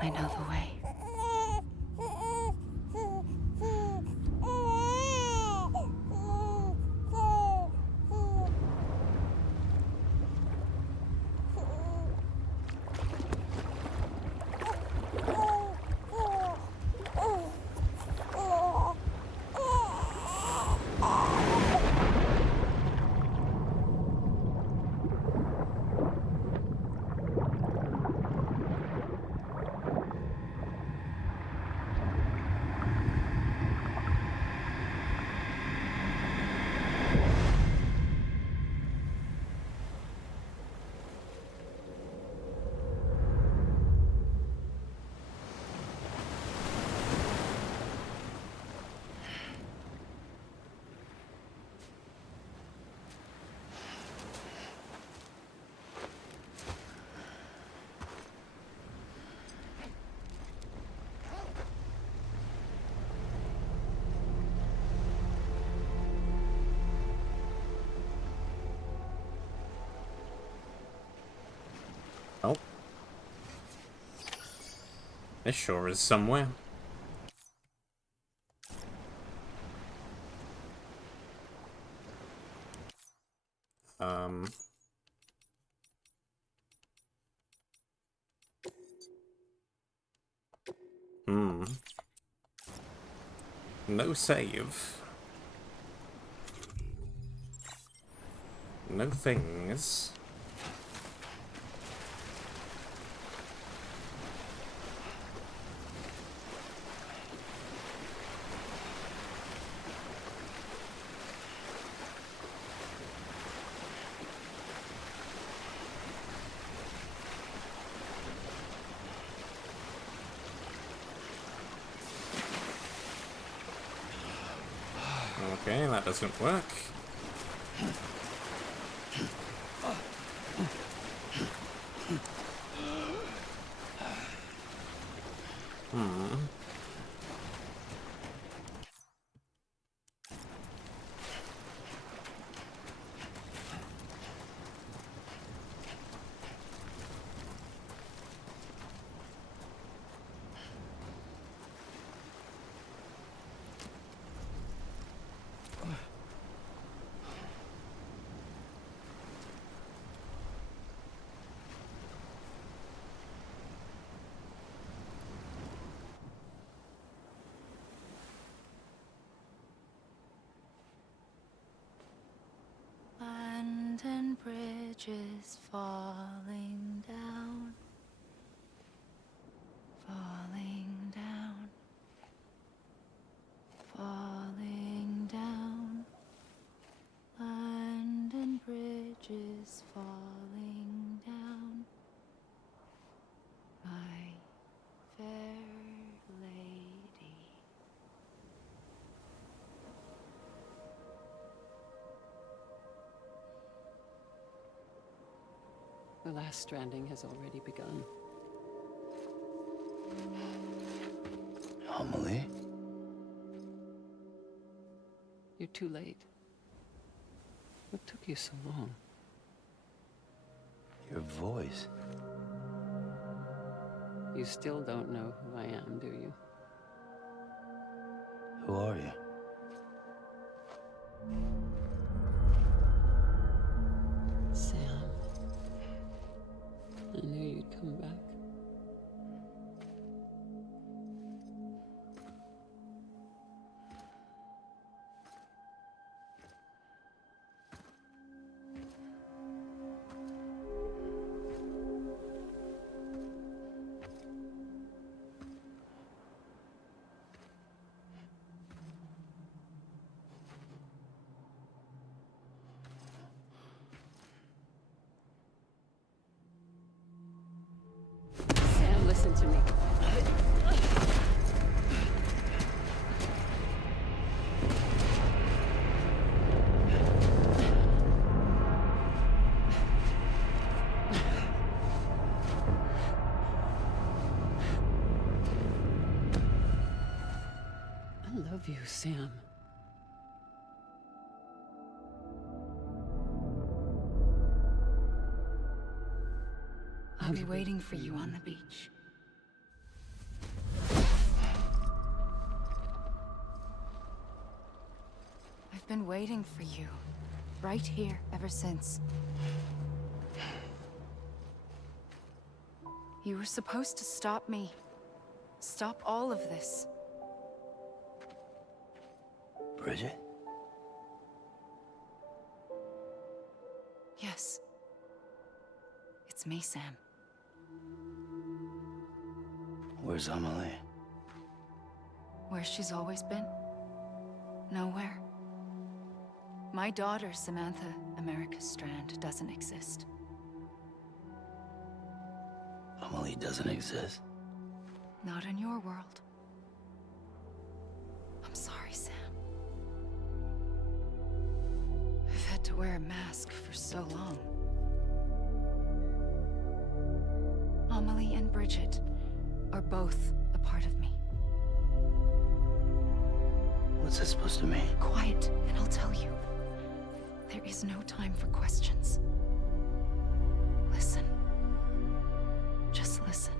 I know the way. Oh. This sure is somewhere. No save. No things. Okay, that doesn't work. London Bridge is falling down, falling down, falling down. London Bridge is falling down, my fair lady. The last stranding has already begun. Amelie? You're too late. What took you so long? Your voice. You still don't know who I am, do you? Who are you? Sam. I knew you'd come back. Sam, listen to me. I love you, Sam. I'll be waiting for you on the beach. been waiting for you. Right here, ever since. You were supposed to stop me. Stop all of this. Bridget? Yes. It's me, Sam. Where's Amelie? Where she's always been. Nowhere. My daughter, Samantha America Strand, doesn't exist. Amelie doesn't exist? Not in your world. I'm sorry, Sam. I've had to wear a mask for so long. Amelie and Bridget are both a part of me. What's this supposed to mean? Quiet, and I'll tell you. There is no time for questions. Listen. Just listen.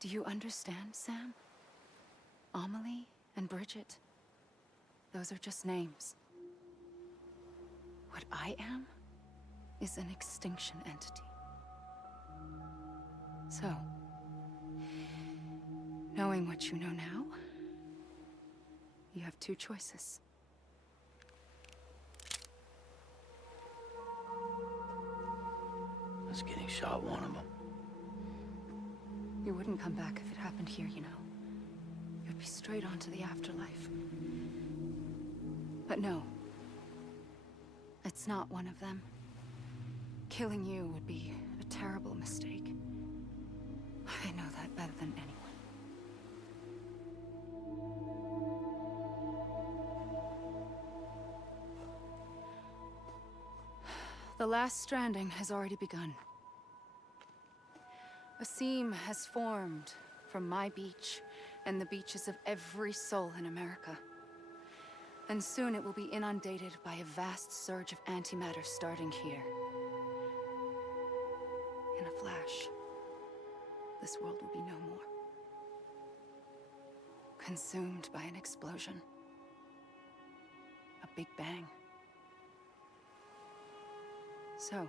Do you understand, Sam? Amelie and Bridget. Those are just names. What I am is an extinction entity. So, knowing what you know now, you have two choices. Was getting shot one of them. You wouldn't come back if it happened here, you know. You'd be straight on to the afterlife. But no. It's not one of them. Killing you would be a terrible mistake. I know that better than anyone. The last stranding has already begun. A seam has formed from my beach and the beaches of every soul in America. And soon it will be inundated by a vast surge of antimatter starting here. In a flash, this world will be no more. Consumed by an explosion. A big bang. So,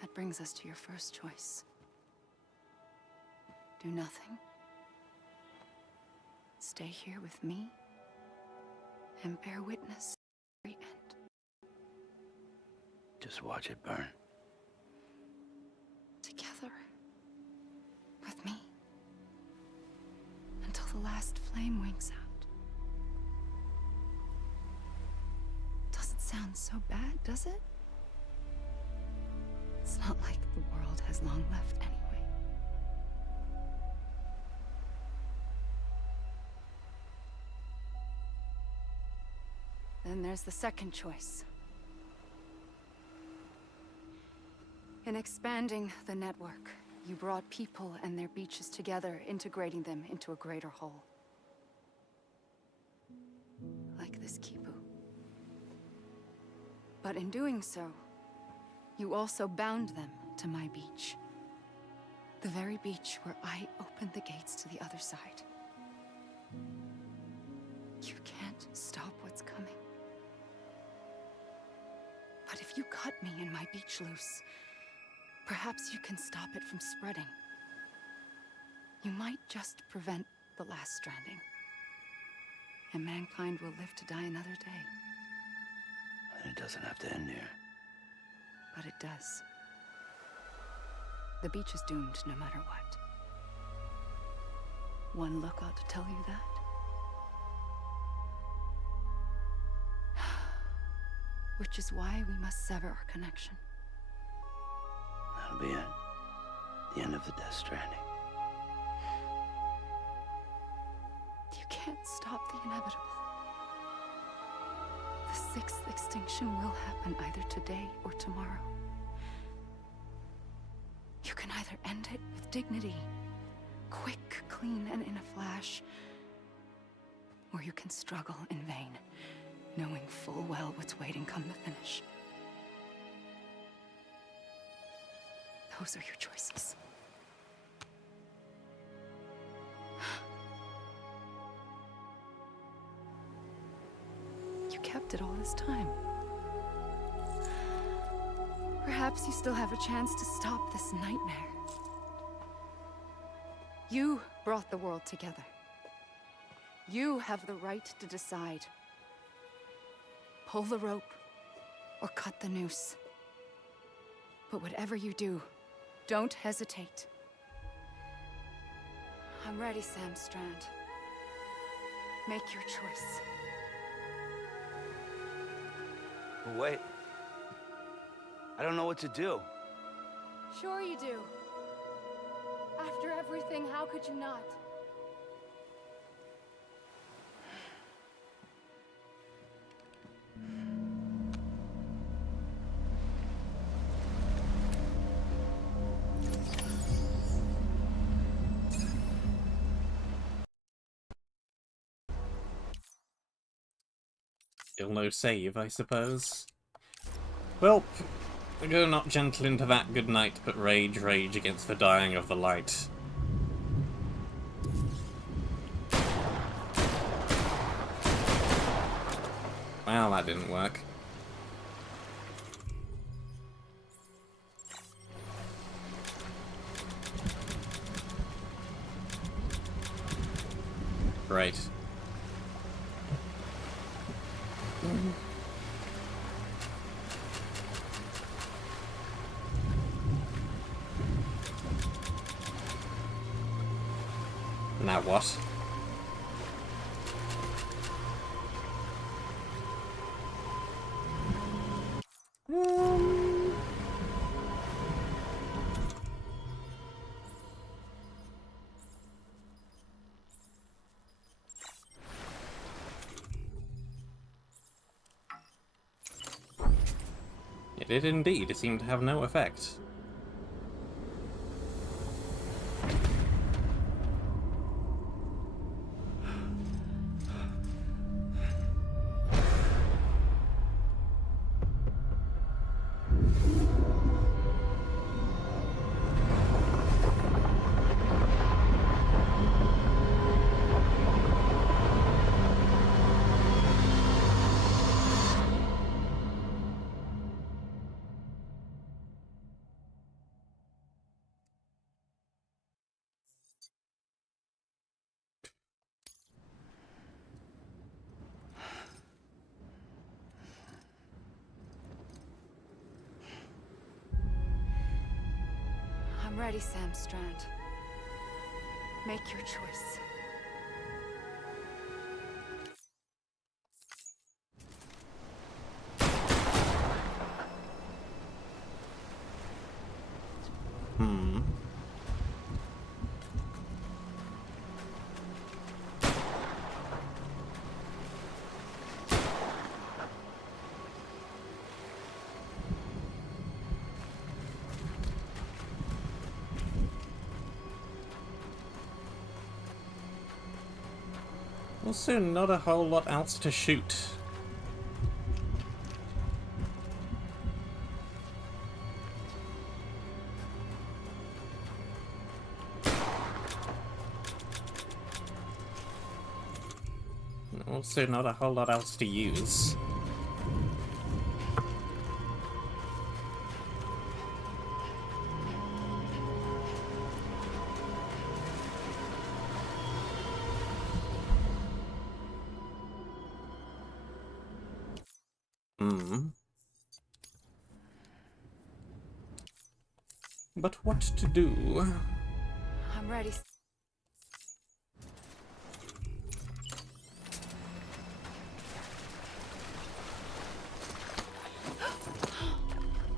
that brings us to your first choice. Do nothing. Stay here with me and bear witness to the very end. Just watch it burn. Together. With me. Until the last flame winks out. Doesn't sound so bad, does it? It's not like the world has long left anyway. Then there's the second choice. In expanding the network, you brought people and their beaches together, integrating them into a greater whole. Like this Kipu. But in doing so, you also bound them to my beach. The very beach where I opened the gates to the other side. You can't stop what's coming. But if you cut me and my beach loose, perhaps you can stop it from spreading. You might just prevent the last stranding. And mankind will live to die another day. And it doesn't have to end here. But it does. The beach is doomed no matter what. One look ought to tell you that. Which is why we must sever our connection. That'll be it. The end of the Death Stranding. You can't stop the inevitable. The sixth extinction will happen either today or tomorrow. You can either end it with dignity, quick, clean, and in a flash. Or you can struggle in vain, knowing full well what's waiting come the finish. Those are your choices. You kept it all this time. Perhaps you still have a chance to stop this nightmare. You brought the world together. You have the right to decide. Pull the rope or cut the noose. But whatever you do, don't hesitate. I'm ready, Sam Strand. Make your choice. But wait. I don't know what to do. Sure you do. After everything, how could you not? Still no save, I suppose. Well, go not gentle into that good night, but rage, rage against the dying of the light. Well, that didn't work. Great. Now what? It did indeed. It seemed to have no effect. I'm ready, Sam Strand. Make your choice. Also, not a whole lot else to shoot. Also, not a whole lot else to use. But what to do? I'm ready.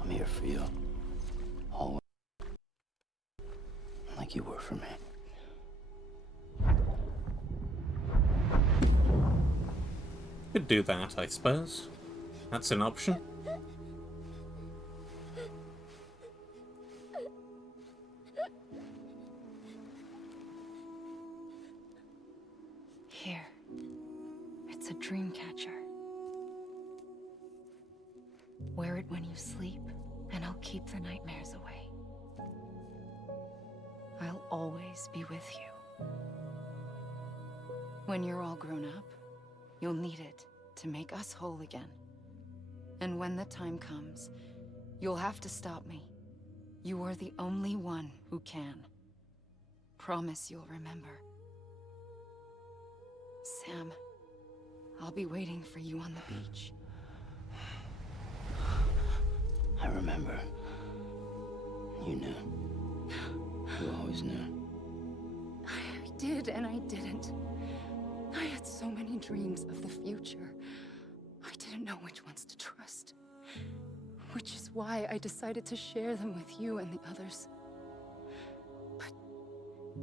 I'm here for you. Always. Like you were for me. Could do that, I suppose. That's an option. Wear it when you sleep, and I'll keep the nightmares away. I'll always be with you. When you're all grown up, you'll need it to make us whole again. And when the time comes, you'll have to stop me. You are the only one who can. Promise you'll remember. Sam, I'll be waiting for you on the beach. I remember. You knew. You always knew. I did and I didn't. I had so many dreams of the future. I didn't know which ones to trust. Which is why I decided to share them with you and the others. But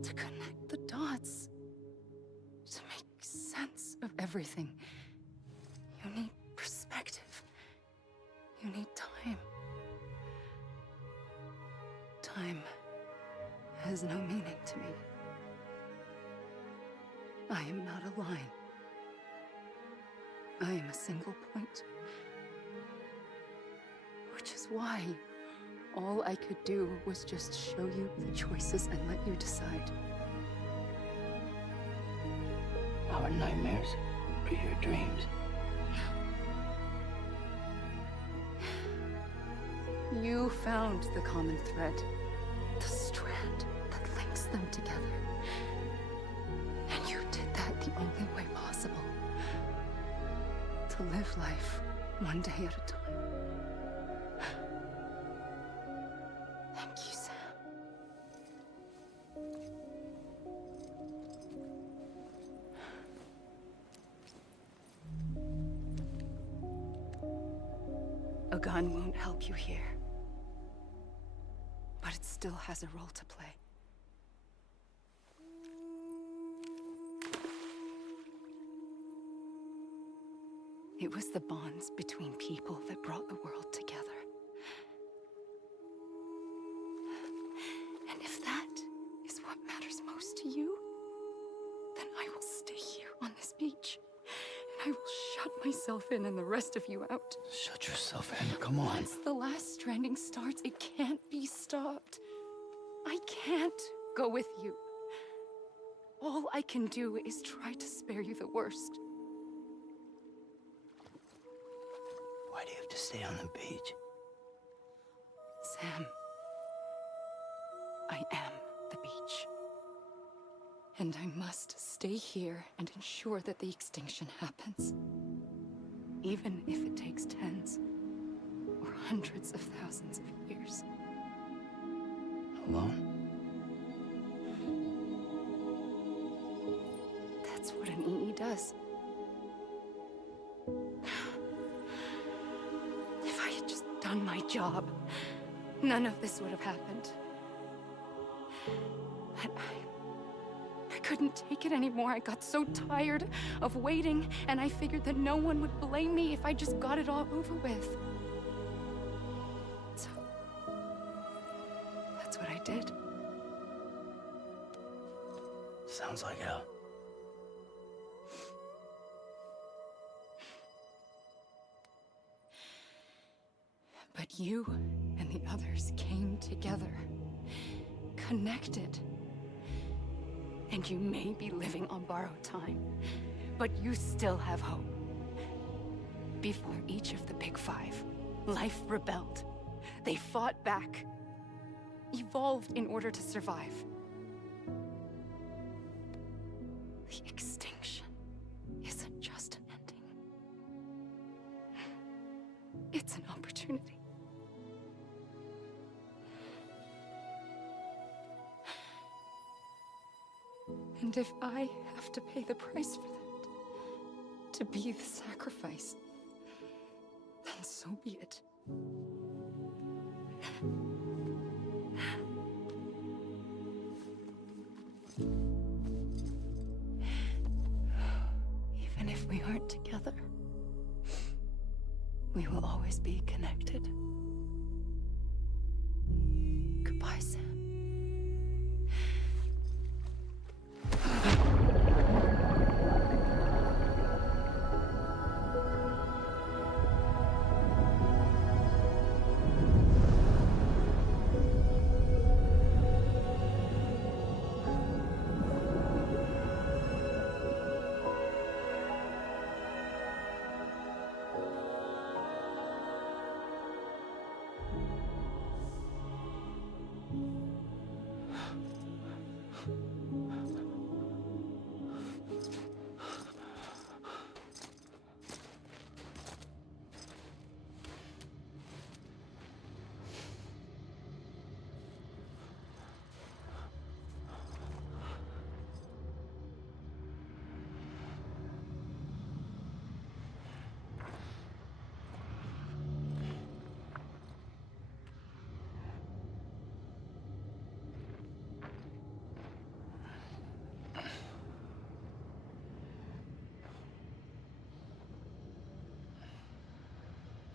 to connect the dots, to make sense of everything, you need perspective. You need time. Time has no meaning to me. I am not a line. I am a single point. Which is why all I could do was just show you the choices and let you decide. Our nightmares are your dreams. You found the common thread, the strand that links them together. And you did that the only way possible. To live life one day at a time. Thank you, Sam. A gun won't help you here. But it still has a role to play. It was the bonds between people that brought the world together. And if that is what matters most to you, then I will stay here on this beach. And I will shut myself in and the rest of you out. Shut yourself in, come on. Once the last stranding starts, it can't be stopped. I can't go with you. All I can do is try to spare you the worst. Why do you have to stay on the beach? Sam, I am the beach. And I must stay here and ensure that the extinction happens. Even if it takes tens or hundreds of thousands of years. Alone? That's what an EE does. If I had just done my job, none of this would have happened. But I couldn't take it anymore. I got so tired of waiting, and I figured that no one would blame me if I just got it all over with. So, that's what I did. Sounds like hell. But you and the others came together, connected. And you may be living on borrowed time, but you still have hope. Before each of the Big Five, life rebelled. They fought back, evolved in order to survive. The extinction isn't just an ending. It's an opportunity. And if I have to pay the price for that, to be the sacrifice, then so be it. Even if we aren't together, we will always be connected. Goodbye, Sam.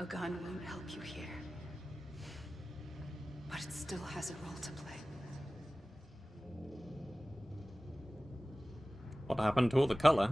A gun won't help you here. But it still has a role to play. What happened to all the colour?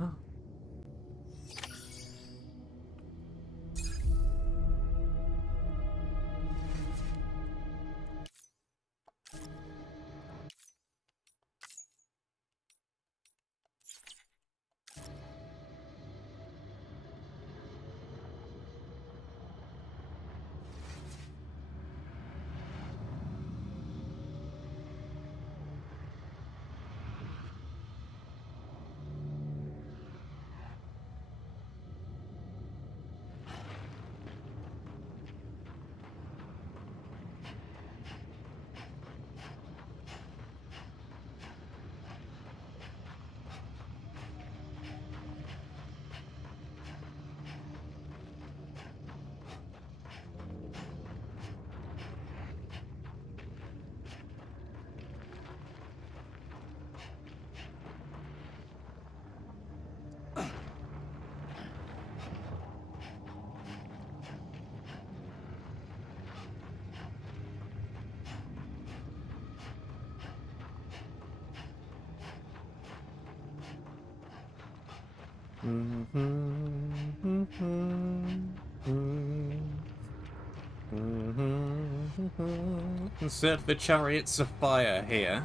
Insert the chariots of fire here.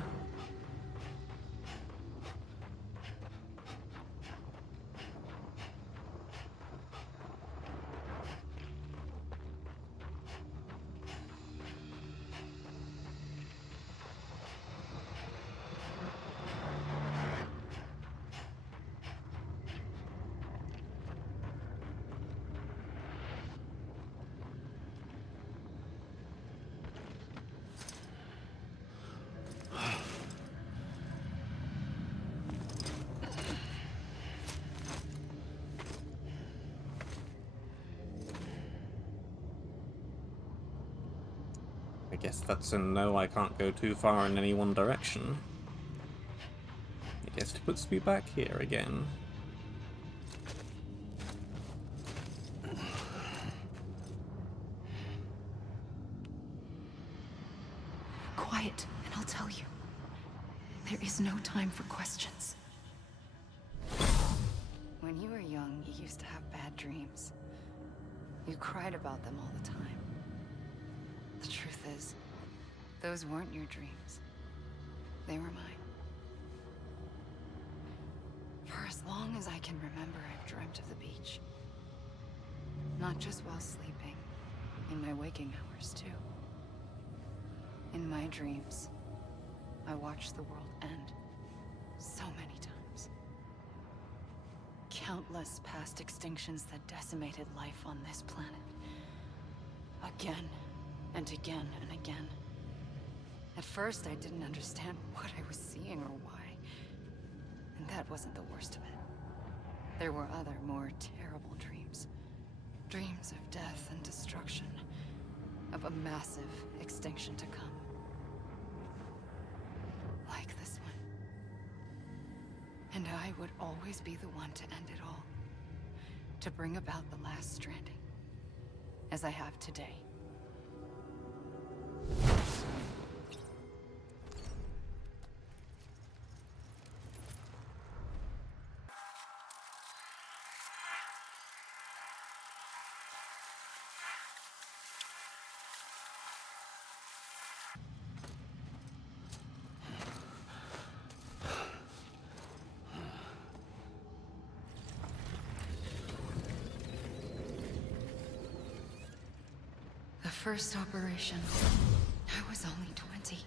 I guess that's a no, I can't go too far in any one direction. I guess it puts me back here again. Quiet, and I'll tell you. There is no time for questions. When you were young, you used to have bad dreams. You cried about them all the time. The truth is, those weren't your dreams. They were mine. For as long as I can remember, I've dreamt of the beach. Not just while sleeping, in my waking hours too. In my dreams, I watched the world end so many times. Countless past extinctions that decimated life on this planet. Again and again and again. At first, I didn't understand what I was seeing or why. And that wasn't the worst of it. There were other, more terrible dreams. Dreams of death and destruction. Of a massive extinction to come. Like this one. And I would always be the one to end it all. To bring about the last stranding. As I have today. The first operation, I was only 20.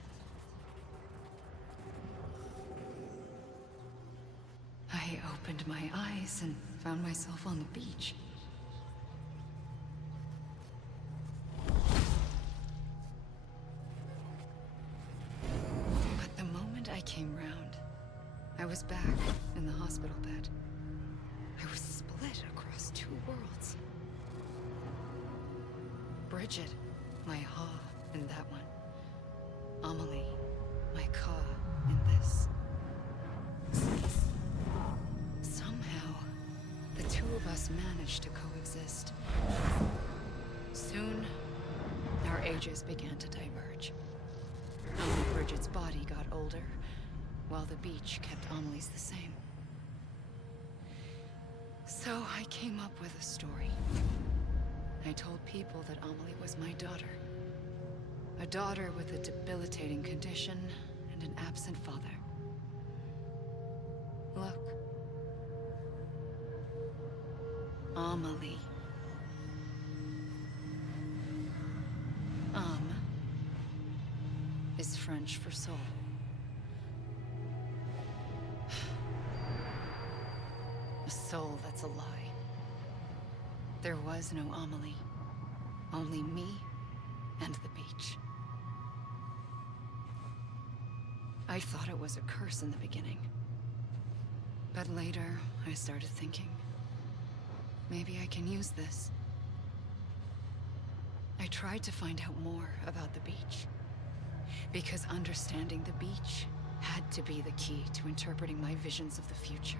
I opened my eyes and found myself on the beach. But the moment I came round, I was back in the hospital bed. I was split across two worlds. Bridget, my Ha in that one. Amelie, my Ka in this. Somehow, the two of us managed to coexist. Soon, our ages began to diverge. Only Bridget's body got older, while the beach kept Amelie's the same. So I came up with a story. I told people that Amelie was my daughter. A daughter with a debilitating condition and an absent father. Look. Amelie. Is French for soul. A soul that's a lie. There was no Amelie. Only me and the beach. I thought it was a curse in the beginning. But later, I started thinking, maybe I can use this. I tried to find out more about the beach. Because understanding the beach had to be the key to interpreting my visions of the future.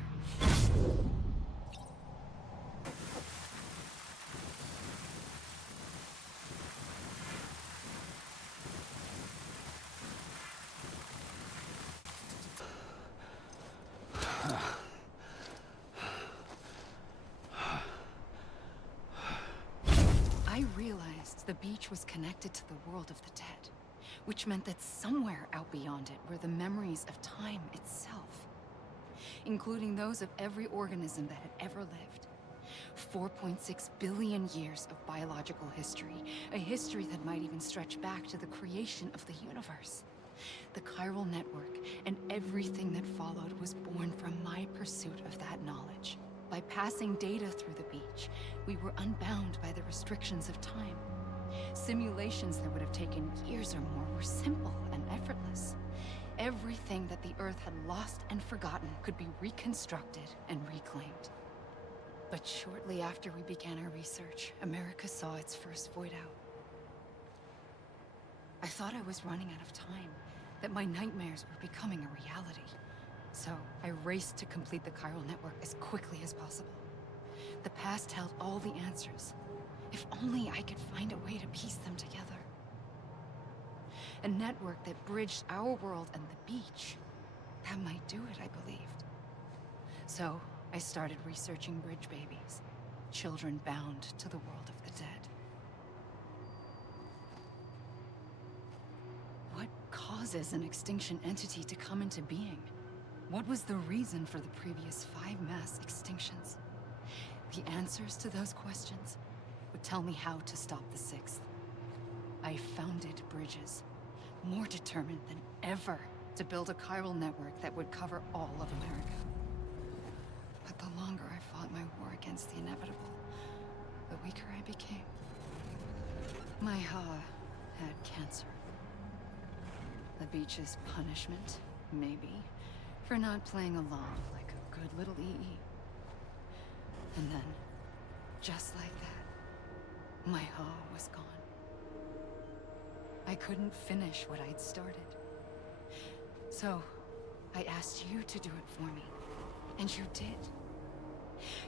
I realized the beach was connected to the world of the dead. Which meant that somewhere out beyond it were the memories of time itself, including those of every organism that had ever lived. 4.6 billion years of biological history, a history that might even stretch back to the creation of the universe. The chiral network and everything that followed was born from my pursuit of that knowledge. By passing data through the beach, we were unbound by the restrictions of time. Simulations that would have taken years or more were simple and effortless. Everything that the Earth had lost and forgotten could be reconstructed and reclaimed. But shortly after we began our research, America saw its first void out. I thought I was running out of time, that my nightmares were becoming a reality. So I raced to complete the chiral network as quickly as possible. The past held all the answers. If only I could find a way to piece them together. A network that bridged our world and the beach. That might do it, I believed. So I started researching bridge babies, children bound to the world of the dead. What causes an extinction entity to come into being? What was the reason for the previous 5 mass extinctions? The answers to those questions would tell me how to stop the 6th. I founded bridges, more determined than ever to build a chiral network that would cover all of America. But the longer I fought my war against the inevitable, the weaker I became. My Ha had cancer. The beach's punishment, maybe, for not playing along like a good little EE. And then, just like that, my Ha was gone. I couldn't finish what I'd started. So, I asked you to do it for me. And you did.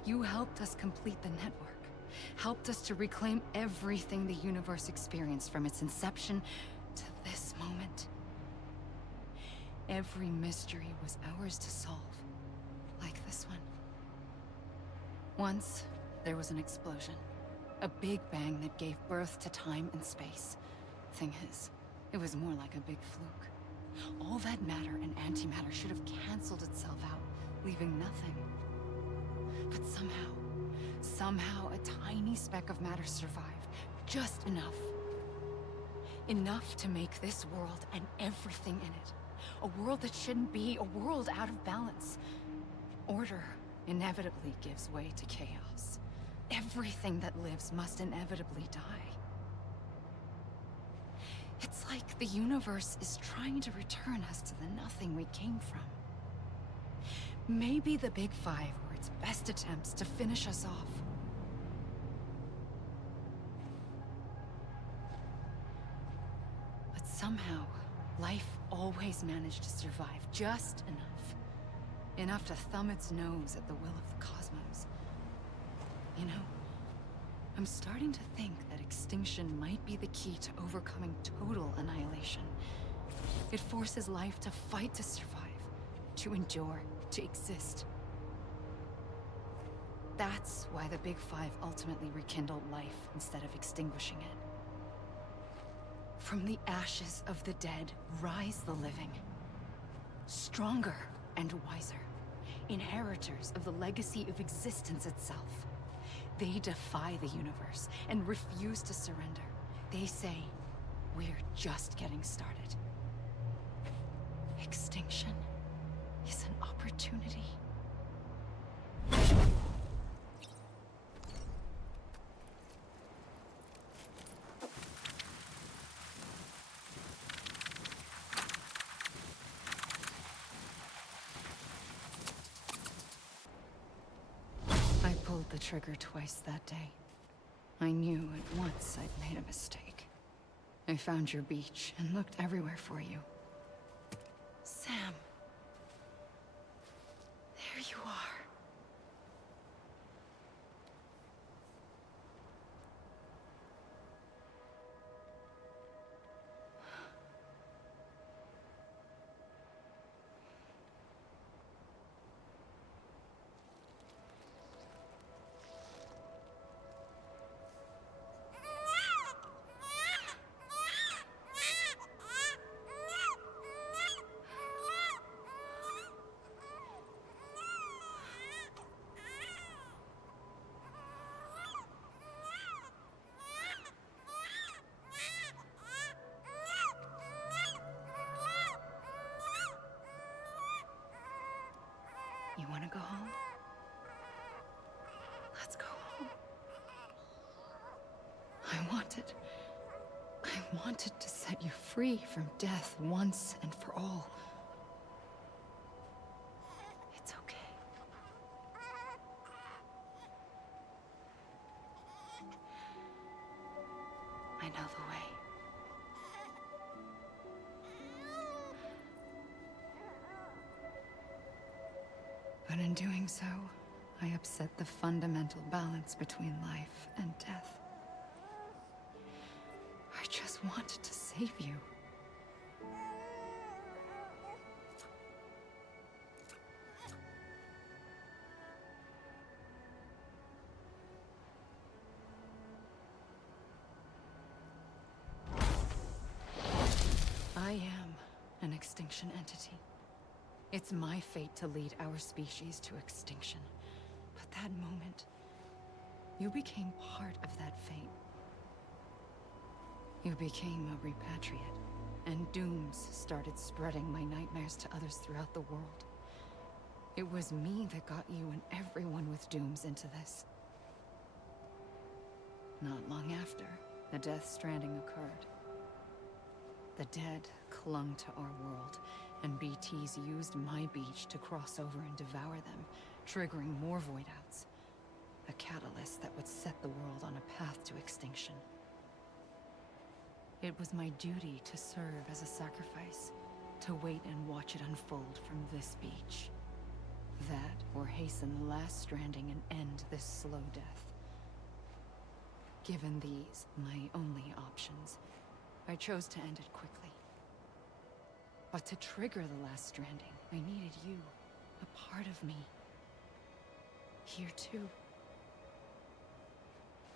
You helped us complete the network. Helped us to reclaim everything the universe experienced from its inception to this moment. Every mystery was ours to solve. Like this one. Once, there was an explosion. A big bang that gave birth to time and space. Thing is, it was more like a big fluke. All that matter and antimatter should have canceled itself out, leaving nothing. But somehow a tiny speck of matter survived. Just enough. Enough to make this world and everything in it. A world that shouldn't be, a world out of balance. Order inevitably gives way to chaos. Everything that lives must inevitably die. It's like the universe is trying to return us to the nothing we came from. Maybe the Big Five were its best attempts to finish us off. But somehow, life always managed to survive just enough. Enough to thumb its nose at the will of the cosmos. You know, I'm starting to think that extinction might be the key to overcoming total annihilation. It forces life to fight to survive, to endure, to exist. That's why the Big Five ultimately rekindled life instead of extinguishing it. From the ashes of the dead rise the living. Stronger and wiser. Inheritors of the legacy of existence itself. They defy the universe and refuse to surrender. They say, we're just getting started. Extinction is an opportunity. I pulled the trigger twice that day. I knew at once I'd made a mistake. I found your beach and looked everywhere for you. Sam. There you are. You want to go home? Let's go home. I wanted to set you free from death once and for all. It's okay. I know the way. But in doing so, I upset the fundamental balance between life and death. I just wanted to save you. I am an extinction entity. It's my fate to lead our species to extinction. But that moment, you became part of that fate. You became a repatriate, and dooms started spreading my nightmares to others throughout the world. It was me that got you and everyone with dooms into this. Not long after, the Death Stranding occurred. The dead clung to our world, and BTs used my beach to cross over and devour them, triggering more void-outs. A catalyst that would set the world on a path to extinction. It was my duty to serve as a sacrifice, to wait and watch it unfold from this beach. That, or hasten the last stranding and end this slow death. Given these, my only options, I chose to end it quickly. But to trigger the last stranding, I needed you, a part of me. Here too.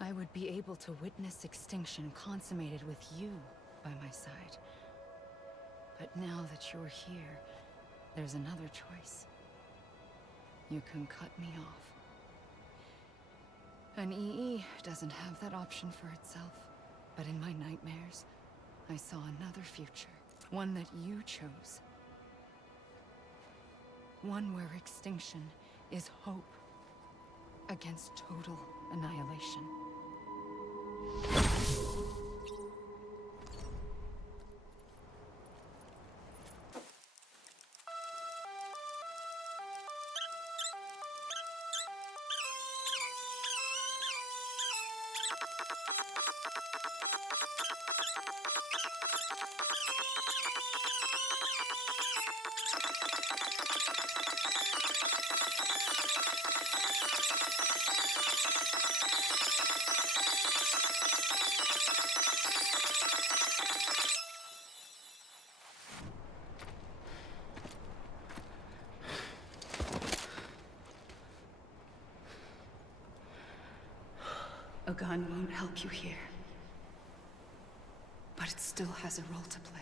I would be able to witness extinction consummated with you by my side. But now that you're here, there's another choice. You can cut me off. An EE doesn't have that option for itself. But in my nightmares, I saw another future. One that you chose. One where extinction is hope against total annihilation. A gun won't help you here. But it still has a role to play.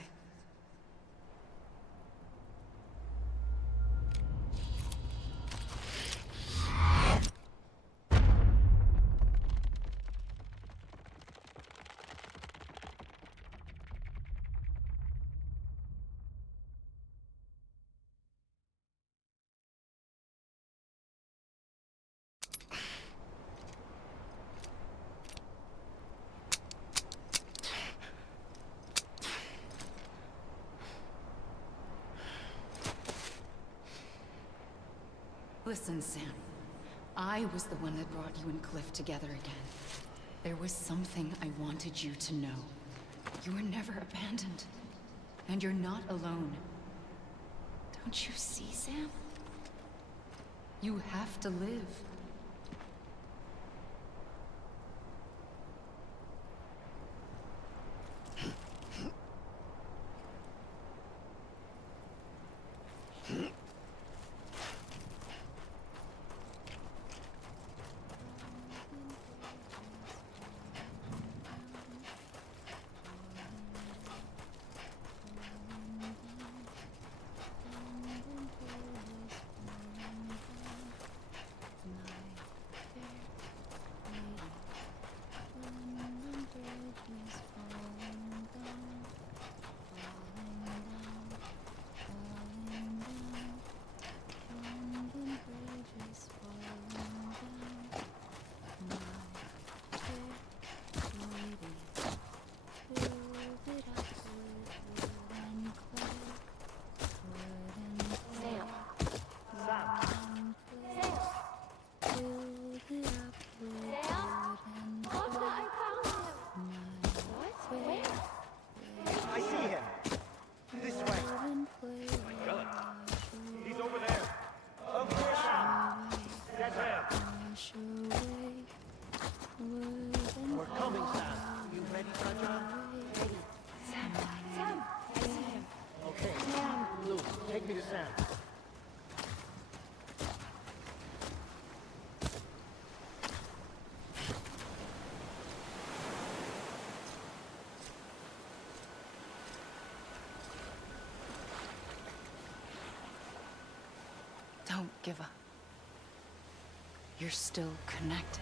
Listen, Sam. I was the one that brought you and Cliff together again. There was something I wanted you to know. You were never abandoned. And you're not alone. Don't you see, Sam? You have to live. Don't give up. You're still connected.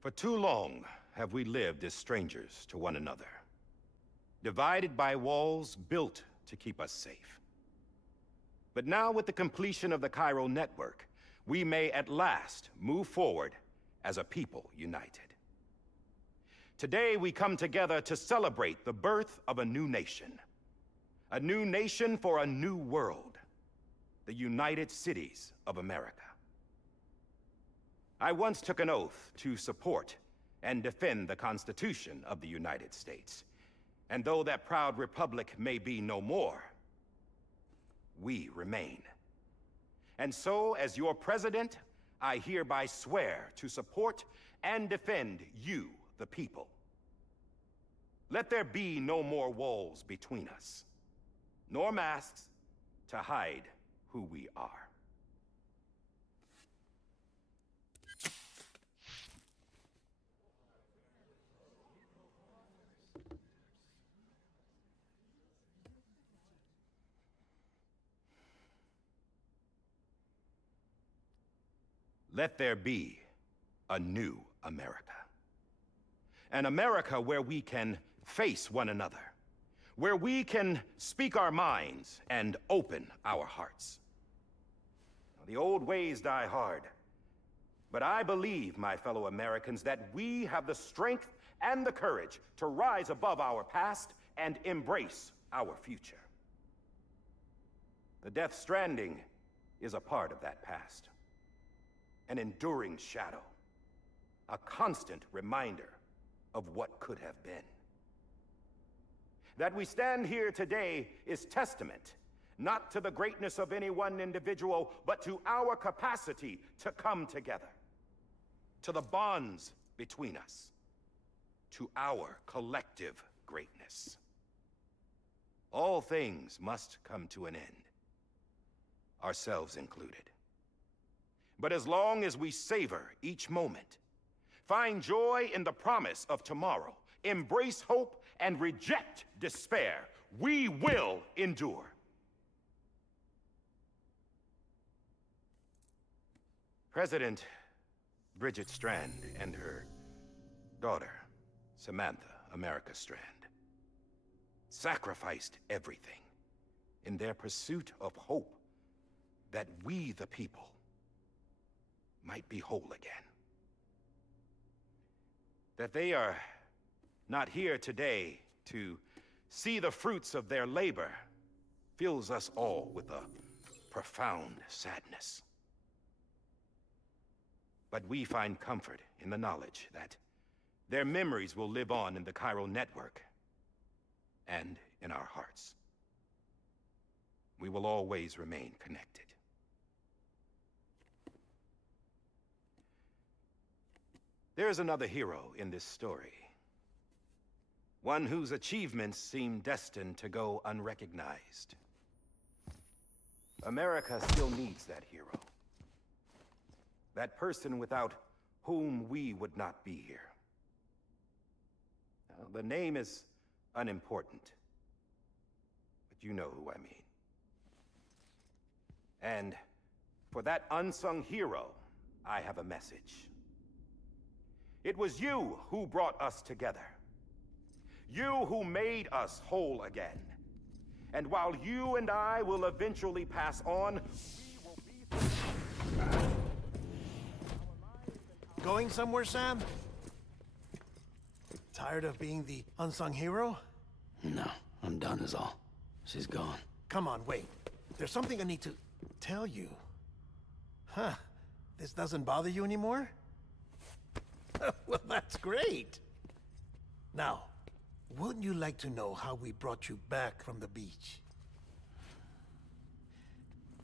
For too long have we lived as strangers to one another, divided by walls built to keep us safe. But now, with the completion of the Cairo network, we may at last move forward as a people united. Today, we come together to celebrate the birth of a new nation for a new world. the United Cities of America. I once took an oath to support and defend the Constitution of the United States. And though that proud republic may be no more, we remain. And so, as your president, I hereby swear to support and defend you, the people. Let there be no more walls between us, nor masks to hide who we are. Let there be a new America. An America where we can face one another, where we can speak our minds and open our hearts. The old ways die hard, but I believe, my fellow Americans, that we have the strength and the courage to rise above our past and embrace our future. The Death Stranding is a part of that past. An enduring shadow, a constant reminder of what could have been. That we stand here today is testament, not to the greatness of any one individual, but to our capacity to come together, to the bonds between us, to our collective greatness. All things must come to an end, ourselves included. But as long as we savor each moment, find joy in the promise of tomorrow, embrace hope, and reject despair, we will endure. President Bridget Strand and her daughter, Samantha America Strand, sacrificed everything in their pursuit of hope that we, the people, might be whole again. That they are not here today to see the fruits of their labor fills us all with a profound sadness. But we find comfort in the knowledge that their memories will live on in the chiral network and in our hearts. We will always remain connected. There's another hero in this story. One whose achievements seem destined to go unrecognized. America still needs that hero. That person without whom we would not be here. Now, the name is unimportant, but you know who I mean. And for that unsung hero, I have a message. It was you who brought us together. You who made us whole again. And while you and I will eventually pass on, we will be... Going somewhere, Sam? Tired of being the unsung hero? No, I'm done is all. She's gone. Come on, wait. There's something I need to tell you. Huh. This doesn't bother you anymore? Well, that's great. Now, wouldn't you like to know how we brought you back from the beach?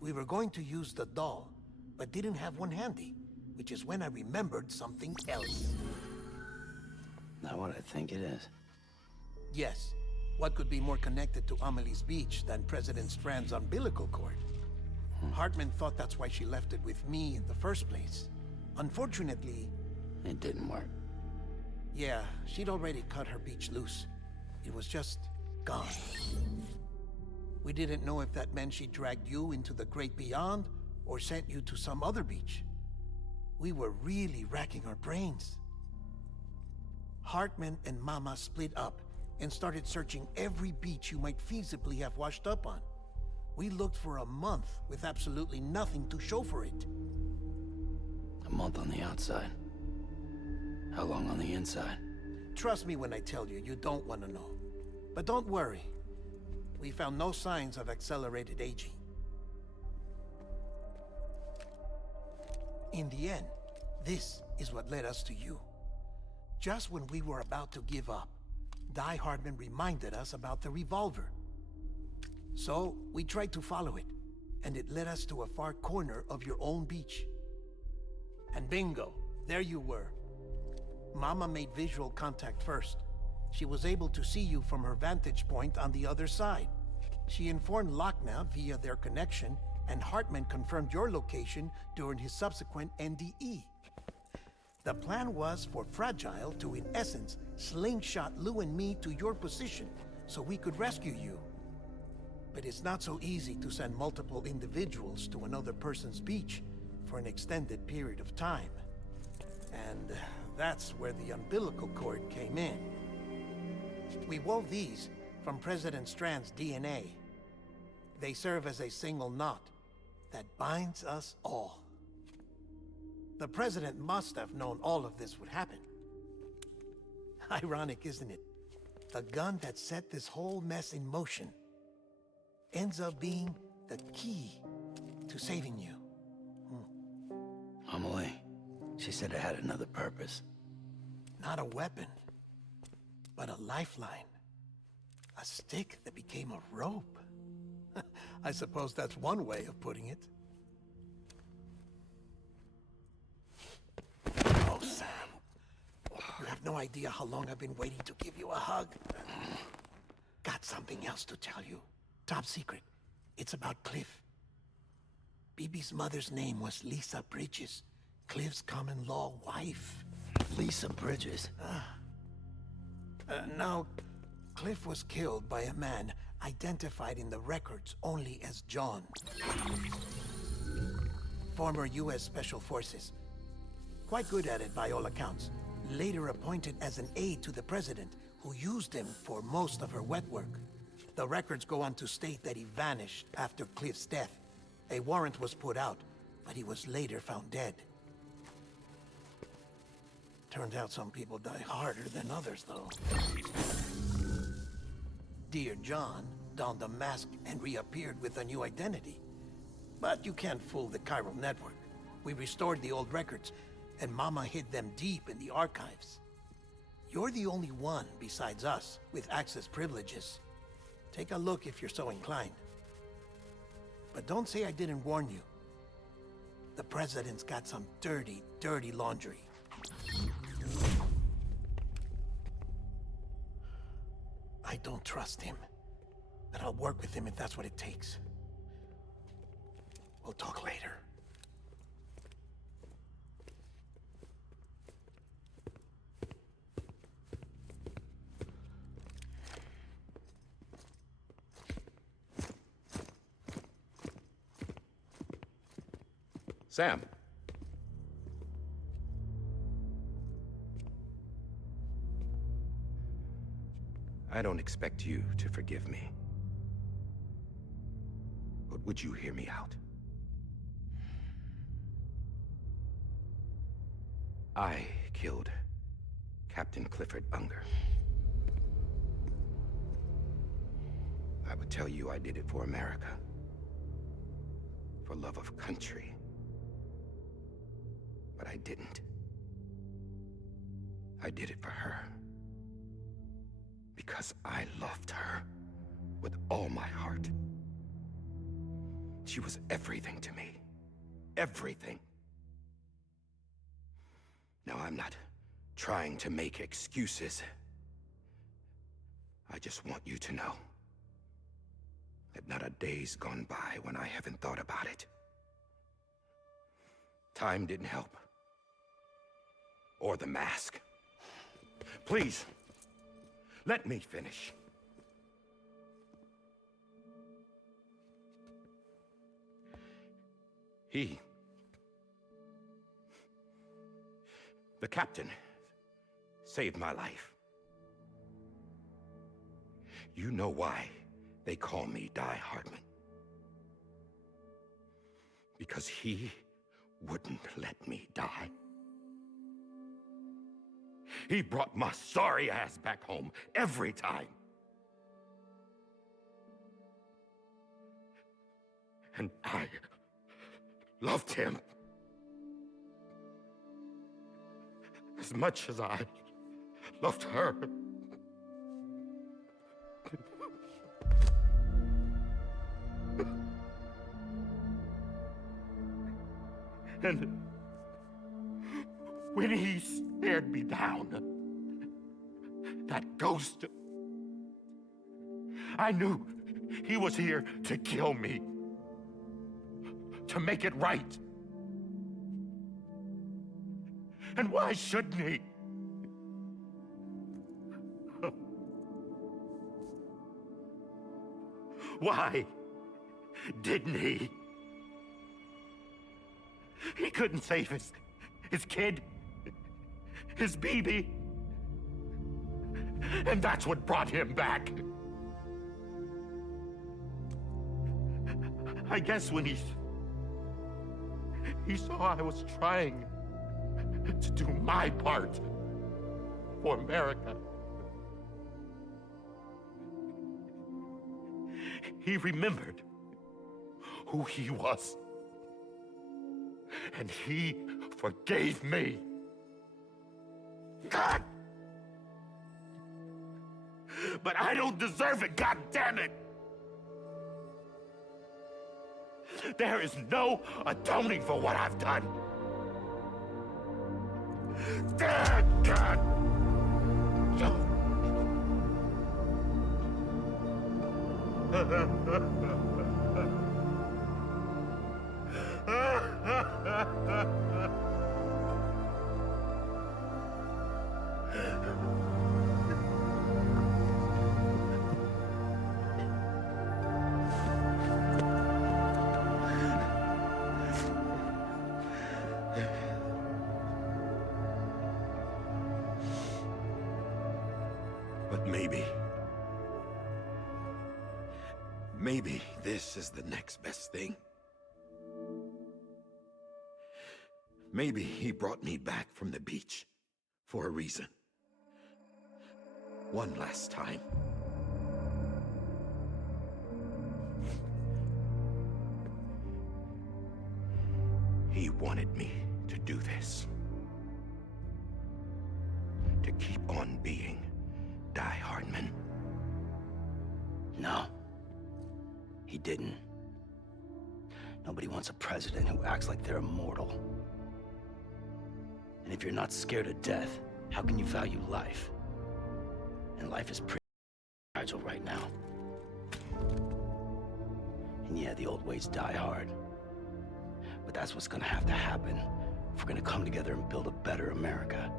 We were going to use the doll, but didn't have one handy, which is when I remembered something else. Not what I think it is. Yes. What could be more connected to Amelie's beach than President Strand's umbilical cord? Hartman thought that's why she left it with me in the first place. Unfortunately... It didn't work. Yeah, she'd already cut her beach loose. It was just gone. We didn't know if that meant she dragged you into the great beyond, or sent you to some other beach. We were really racking our brains. Hartman and Mama split up and started searching every beach you might feasibly have washed up on. We looked for a month with absolutely nothing to show for it. A month on the outside. How long on the inside? Trust me when I tell you, you don't want to know. But don't worry. We found no signs of accelerated aging. In the end, this is what led us to you. Just when we were about to give up, Die Hardman reminded us about the revolver. So, we tried to follow it, and it led us to a far corner of your own beach. And bingo, there you were. Mama made visual contact first. She was able to see you from her vantage point on the other side. She informed Lochna via their connection, and Hartman confirmed your location during his subsequent NDE. The plan was for Fragile to, in essence, slingshot Lou and me to your position so we could rescue you. But it's not so easy to send multiple individuals to another person's beach for an extended period of time. And that's where the umbilical cord came in. We wove these from President Strand's DNA. They serve as a single knot that binds us all. The President must have known all of this would happen. Ironic, isn't it? The gun that set this whole mess in motion ends up being the key to saving you. Amelie, she said it had another purpose. Not a weapon, but a lifeline. A stick that became a rope. I suppose that's one way of putting it. Oh, Sam. You have no idea how long I've been waiting to give you a hug. Got something else to tell you. Top secret. It's about Cliff. Bibi's mother's name was Lisa Bridges, Cliff's common-law wife. Lisa Bridges? Now, Cliff was killed by a man identified in the records only as John. Former U.S. Special Forces. Quite good at it by all accounts. Later appointed as an aide to the president, who used him for most of her wet work. The records go on to state that he vanished after Cliff's death. A warrant was put out, but he was later found dead. Turns out some people die harder than others, though. Dear John donned a mask and reappeared with a new identity. But you can't fool the chiral network. We restored the old records, and Mama hid them deep in the archives. You're the only one, besides us, with access privileges. Take a look if you're so inclined. But don't say I didn't warn you. The President's got some dirty, dirty laundry. I don't trust him, but I'll work with him if that's what it takes. We'll talk later. Sam. I don't expect you to forgive me. But would you hear me out? I killed Captain Clifford Unger. I would tell you I did it for America. For love of country. But I didn't. I did it for her. Because I loved her with all my heart. She was everything to me. Everything. Now, I'm not trying to make excuses. I just want you to know that not a day's gone by when I haven't thought about it. Time didn't help. Or the mask. Please, let me finish. The captain, saved my life. You know why they call me Die Hardman. Because he wouldn't let me die. He brought my sorry ass back home every time. And I loved him. as much as I loved her. And when he stared me down, that ghost, I knew he was here to kill me, to make it right. And why shouldn't he? Why didn't he? He couldn't save his kid, his baby. And that's what brought him back. I guess when he saw I was trying to do my part for America, he remembered who he was. And he forgave me. God! But I don't deserve it, God damn it! There is no atoning for what I've done. God! But maybe this is the next best thing. Maybe he brought me back from the beach for a reason. One last time. He wanted me to do this. To keep on being Die Hardman. No. He didn't. Nobody wants a president who acts like they're immortal. And if you're not scared of death, how can you value life? And life is pretty fragile right now. And yeah, the old ways die hard. But that's what's gonna have to happen if we're gonna come together and build a better America.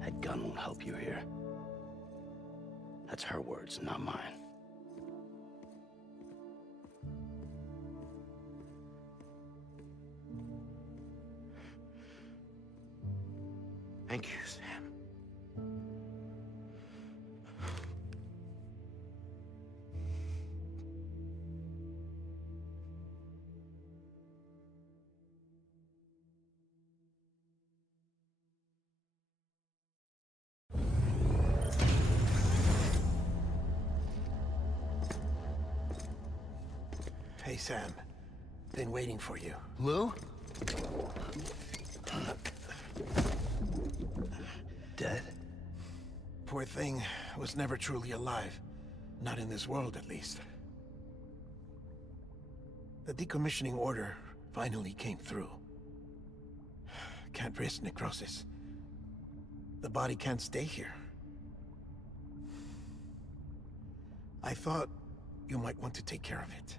That gun won't help you here. That's her words, not mine. Thank you, Sam. Hey, Sam. Been waiting for you. Lou? Dead? Poor thing was never truly alive. Not in this world, at least. The decommissioning order finally came through. Can't risk necrosis. The body can't stay here. I thought you might want to take care of it.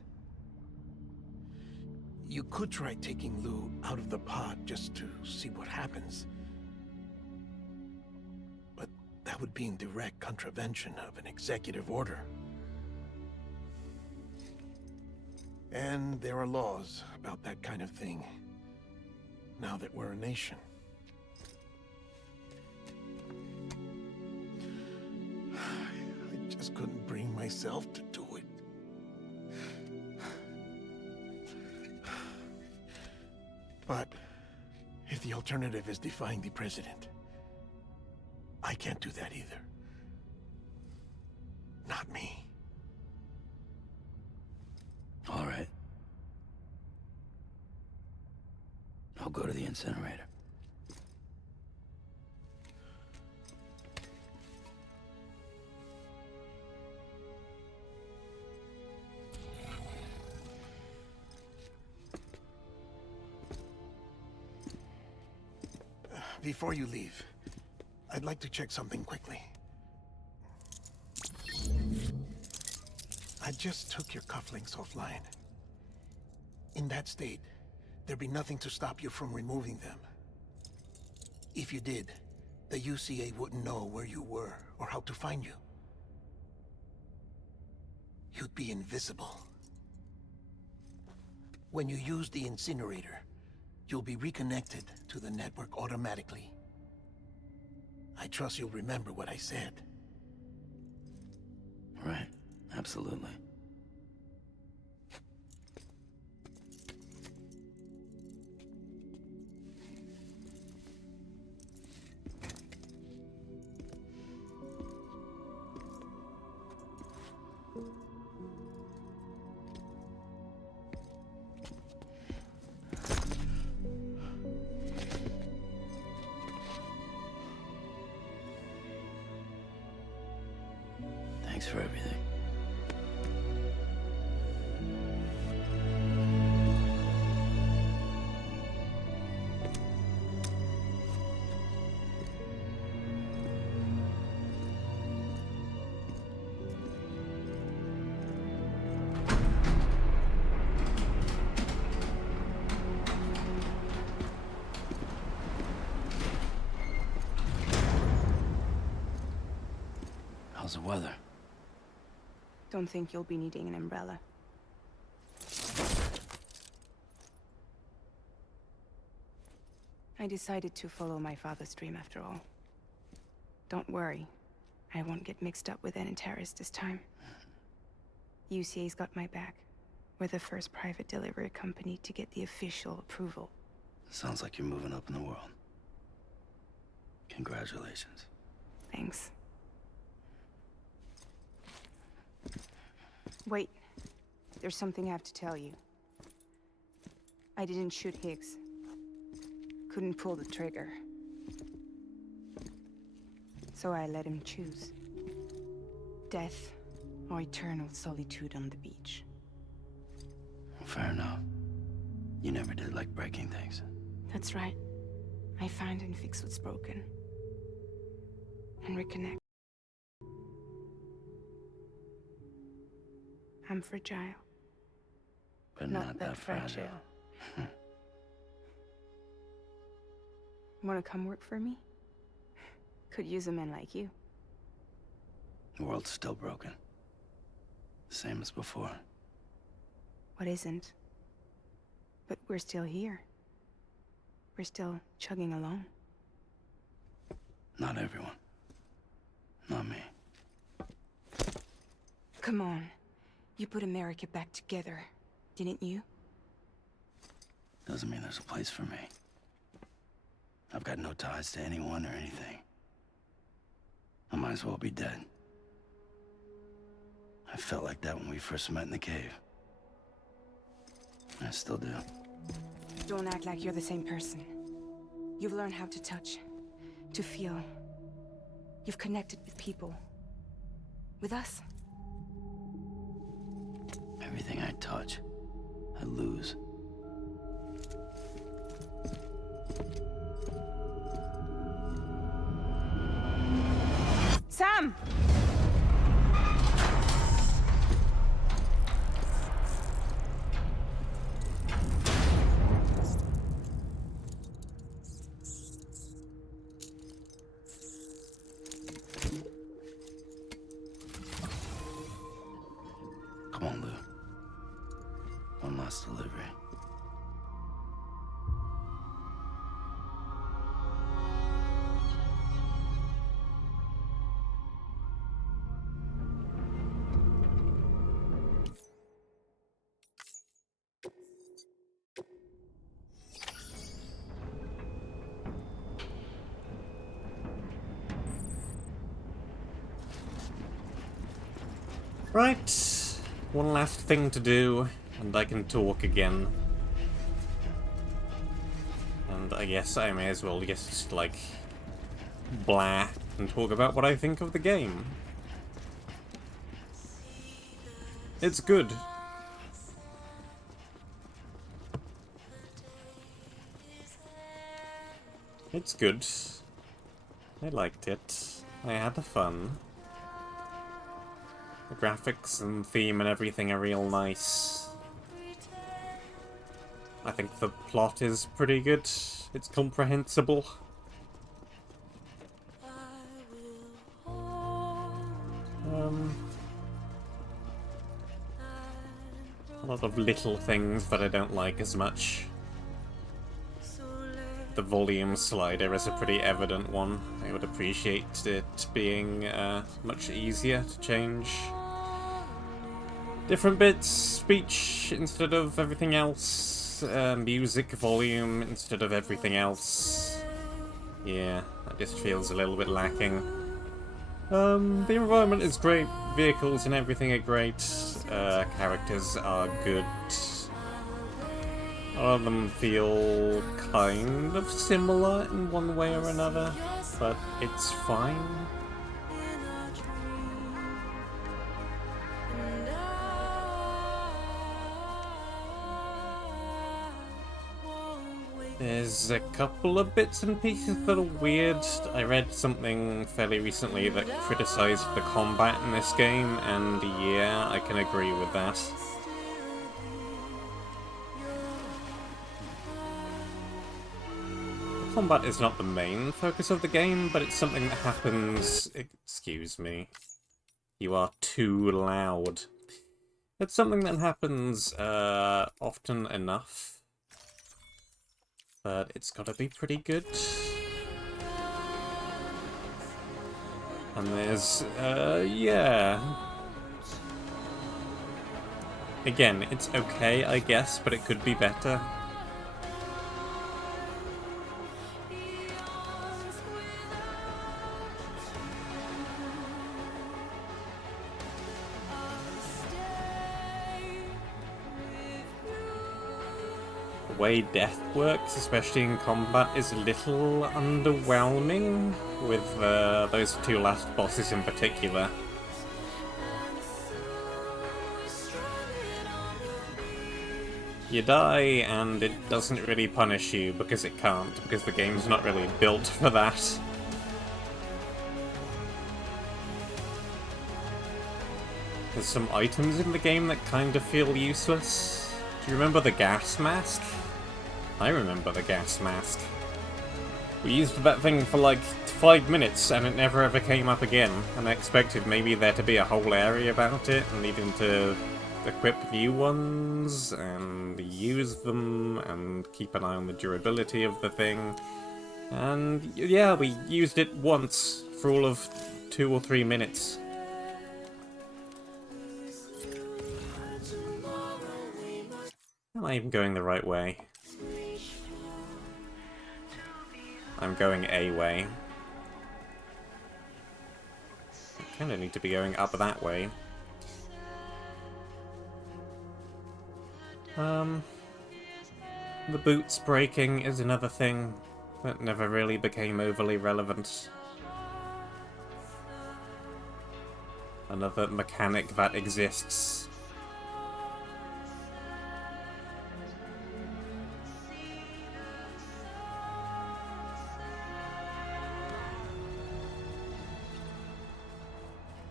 You could try taking Lou out of the pod just to see what happens. But that would be in direct contravention of an executive order. And there are laws about that kind of thing, now that we're a nation. I just couldn't bring myself to do it. But if the alternative is defying the president, I can't do that either. Not me. All right. I'll go to the incinerator. Before you leave, I'd like to check something quickly. I just took your cufflinks offline. In that state, there'd be nothing to stop you from removing them. If you did, the UCA wouldn't know where you were or how to find you. You'd be invisible. When you use the incinerator, you'll be reconnected to the network automatically. I trust you'll remember what I said. Right. Absolutely. Thanks for everything. How's the weather? Don't think you'll be needing an umbrella. I decided to follow my father's dream after all. Don't worry. I won't get mixed up with any terrorists this time. UCA's got my back. We're the first private delivery company to get the official approval. Sounds like you're moving up in the world. Congratulations. Thanks. Wait. There's something I have to tell you. I didn't shoot Higgs. Couldn't pull the trigger. So I let him choose. Death or eternal solitude on the beach. Fair enough. You never did like breaking things. That's right. I find and fix what's broken. And reconnect. I'm fragile. But not that fragile. Wanna come work for me? Could use a man like you. The world's still broken. Same as before. What isn't? But we're still here. We're still chugging along. Not everyone. Not me. Come on. You put America back together, didn't you? Doesn't mean there's a place for me. I've got no ties to anyone or anything. I might as well be dead. I felt like that when we first met in the cave. I still do. Don't act like you're the same person. You've learned how to touch, to feel. You've connected with people. With us. Everything I touch, I lose. Sam! Come on, Lou. One last delivery. Right, one last thing to do, and I can talk again. And I guess I may as well just, like, blah and talk about what I think of the game. It's good. It's good. I liked it. I had fun. The graphics and theme and everything are real nice. I think the plot is pretty good. It's comprehensible. A lot of little things that I don't like as much. The volume slider is a pretty evident one. I would appreciate it being much easier to change. Different bits, speech instead of everything else, music volume instead of everything else. Yeah, that just feels a little bit lacking. The environment is great, vehicles and everything are great, characters are good. A lot of them feel kind of similar in one way or another, but it's fine. There's a couple of bits and pieces that are weird. I read something fairly recently that criticized the combat in this game, and yeah, I can agree with that. The combat is not the main focus of the game, but it's something that happens... Excuse me. You are too loud. It's something that happens often enough. But it's gotta be pretty good. And there's, yeah. Again, it's okay, I guess, but it could be better. The way death works, especially in combat, is a little underwhelming, with those two last bosses in particular. You die, and it doesn't really punish you, because it can't, because the game's not really built for that. There's some items in the game that kind of feel useless. Do you remember the gas mask? I remember the gas mask. We used that thing for like 5 minutes and it never ever came up again, and I expected maybe there to be a whole area about it and needing to equip new ones and use them and keep an eye on the durability of the thing. And yeah, we used it once for all of 2 or 3 minutes. Am I even going the right way? I'm going a way. I kinda need to be going up that way. The boots breaking is another thing that never really became overly relevant. Another mechanic that exists.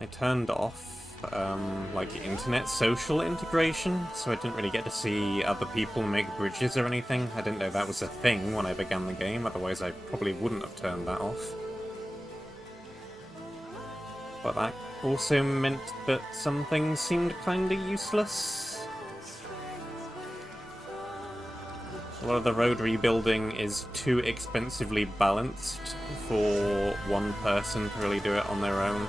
I turned off, like, internet social integration, so I didn't really get to see other people make bridges or anything. I didn't know that was a thing when I began the game, otherwise I probably wouldn't have turned that off. But that also meant that some things seemed kinda useless. A lot of the road rebuilding is too expensively balanced for one person to really do it on their own.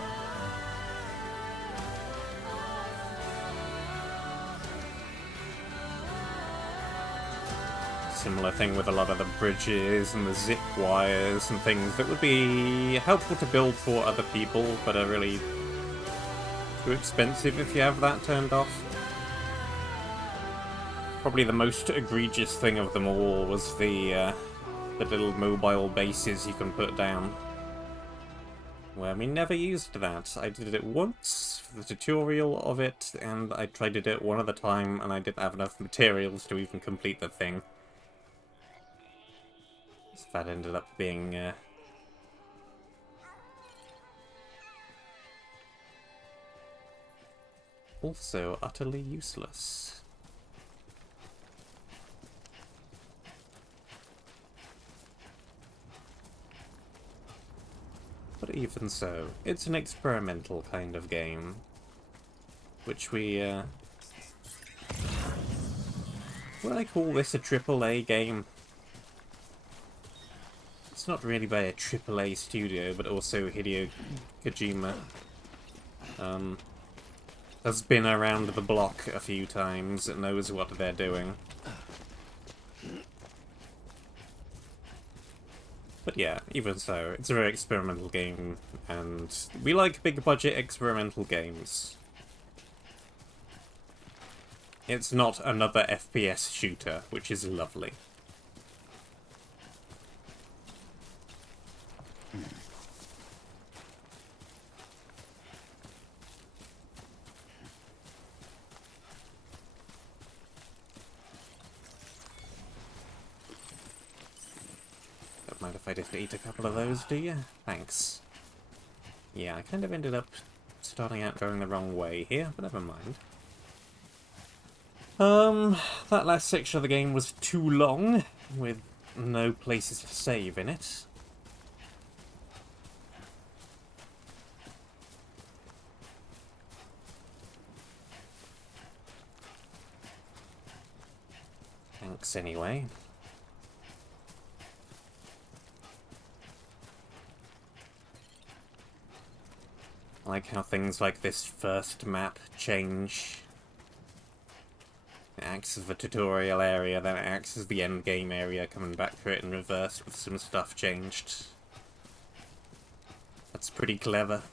Similar thing with a lot of the bridges and the zip wires and things that would be helpful to build for other people, but are really too expensive if you have that turned off. Probably the most egregious thing of them all was the little mobile bases you can put down. Well, we never used that. I did it once for the tutorial of it, and I tried to do it one other time, and I didn't have enough materials to even complete the thing. So that ended up being also utterly useless. But even so, it's an experimental kind of game, which we, would I call this a AAA game? It's not really by a AAA studio, but also Hideo Kojima. Has been around the block a few times and knows what they're doing. But yeah, even so, it's a very experimental game, and we like big-budget experimental games. It's not another FPS shooter, which is lovely. Don't mind if I just eat a couple of those, do you? Thanks. Yeah, I kind of ended up starting out going the wrong way here, but never mind. That last section of the game was too long, with no places to save in it. Thanks anyway. I like how things like this first map change. It acts as the tutorial area, then it acts as the end game area, coming back to it in reverse with some stuff changed. That's pretty clever.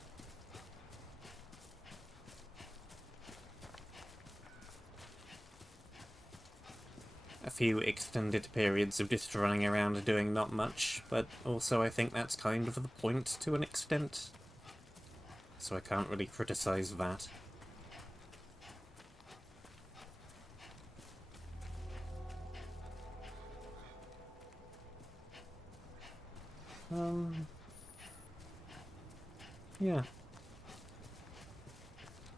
A few extended periods of just running around and doing not much, but also I think that's kind of the point to an extent. So I can't really criticize that. Yeah.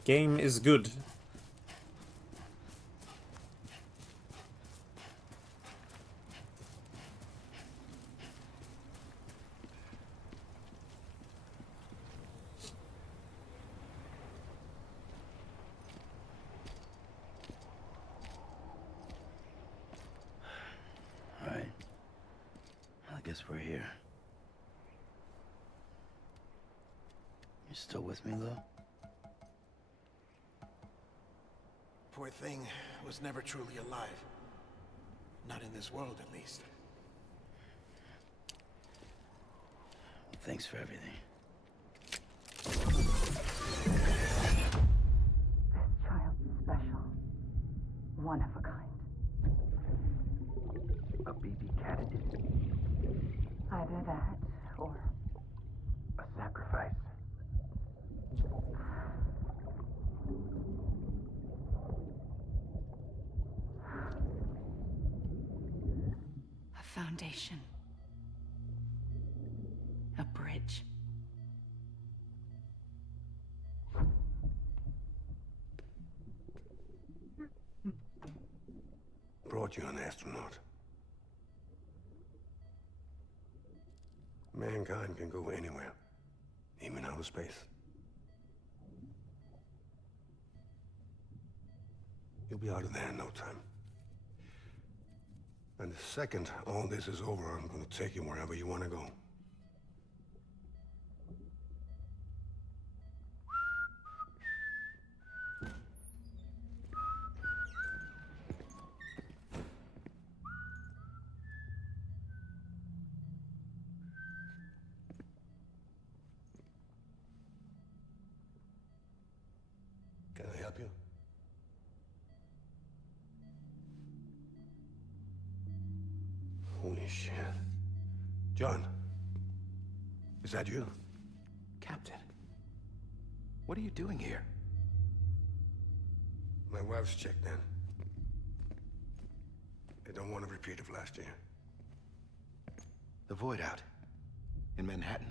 Game is good. Alright. Well, I guess we're here. You still with me, Lou? Poor thing was never truly alive. Not in this world, at least. Thanks for everything. This child's special. One of a kind. A baby candidate? Either that, or A sacrifice? a foundation. A bridge. Brought you an astronaut. Mankind can go anywhere, even outer space. You'll be out of there in no time. And the second all this is over, I'm gonna take you wherever you want to go. Can I help you? Holy shit. John, is that you? Captain, what are you doing here? My wife's checked in. They don't want a repeat of last year. The Void out. In Manhattan.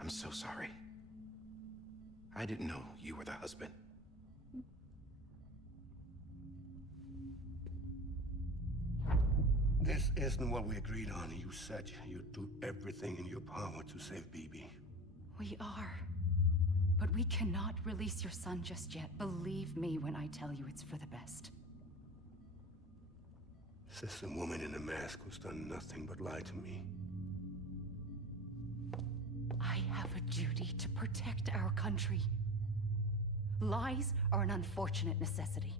I'm so sorry. I didn't know you were the husband. This isn't what we agreed on. You said you'd do everything in your power to save BB. We are. But we cannot release your son just yet. Believe me when I tell you it's for the best. This woman in a mask who's done nothing but lie to me. I have a duty to protect our country. Lies are an unfortunate necessity.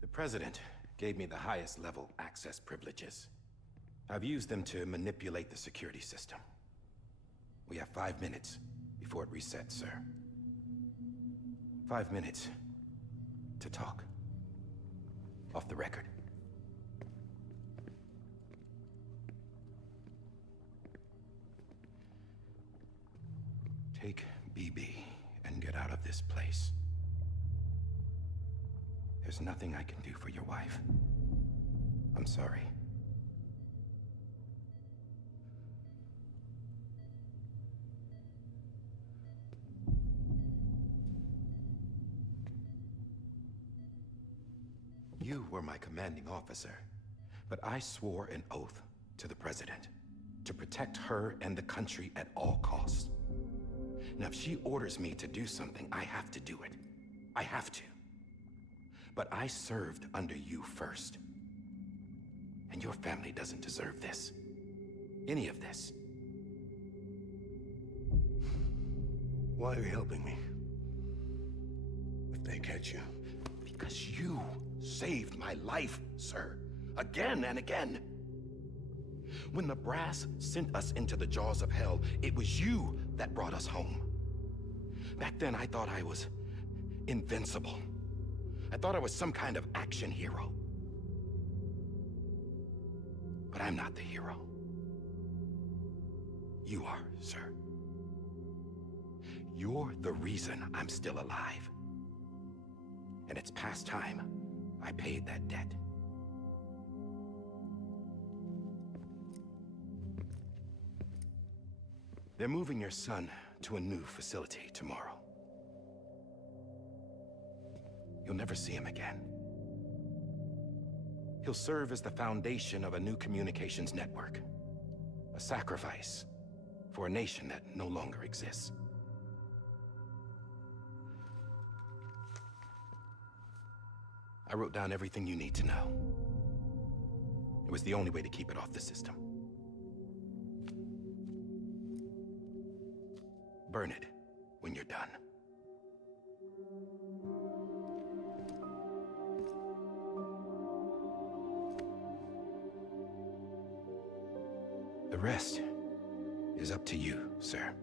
The President gave me the highest level access privileges. I've used them to manipulate the security system. We have 5 minutes before it resets, sir. 5 minutes to talk. Off the record. Take BB and get out of this place. There's nothing I can do for your wife. I'm sorry. You were my commanding officer, but I swore an oath to the President to protect her and the country at all costs. Now, if she orders me to do something, I have to do it. I have to. But I served under you first. And your family doesn't deserve this. Any of this. Why are you helping me? If they catch you. Because you saved my life, sir. Again and again. When the brass sent us into the jaws of hell, it was you that brought us home. Back then, I thought I was invincible. I thought I was some kind of action hero. But I'm not the hero. You are, sir. You're the reason I'm still alive. And it's past time I paid that debt. They're moving your son to a new facility tomorrow. You'll never see him again. He'll serve as the foundation of a new communications network. A sacrifice for a nation that no longer exists. I wrote down everything you need to know. It was the only way to keep it off the system. Burn it when you're done. The rest is up to you, sir.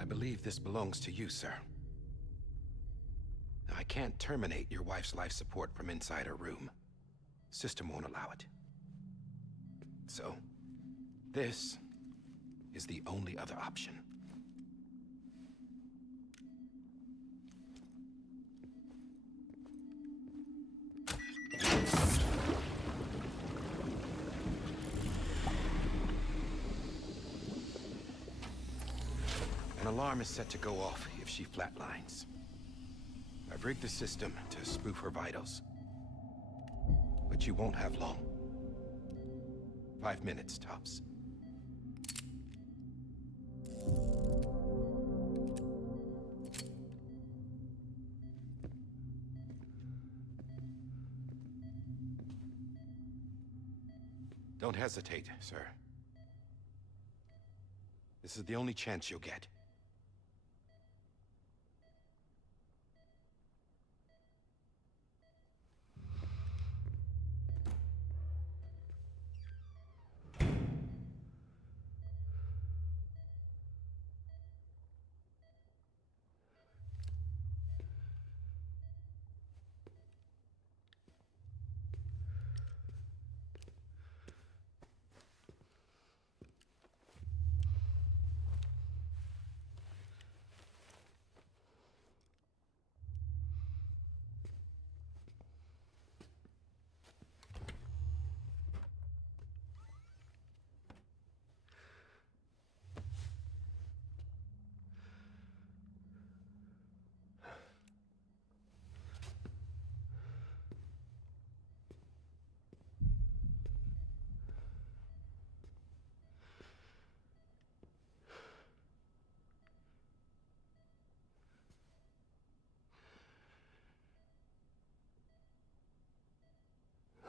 I believe this belongs to you, sir. Now, I can't terminate your wife's life support from inside her room. System won't allow it. So, this is the only other option. An alarm is set to go off if she flatlines. I've rigged the system to spoof her vitals. But you won't have long. 5 minutes, tops. Don't hesitate, sir. This is the only chance you'll get.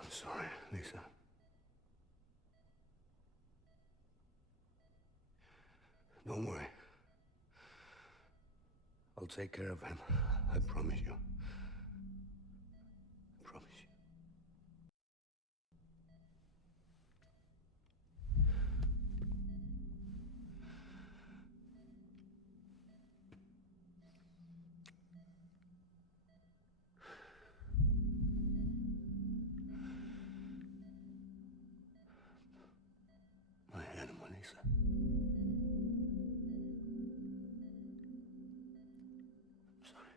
I'm sorry, Lisa. Don't worry. I'll take care of him. I promise you. I promise you. My animal, Lisa. I'm sorry.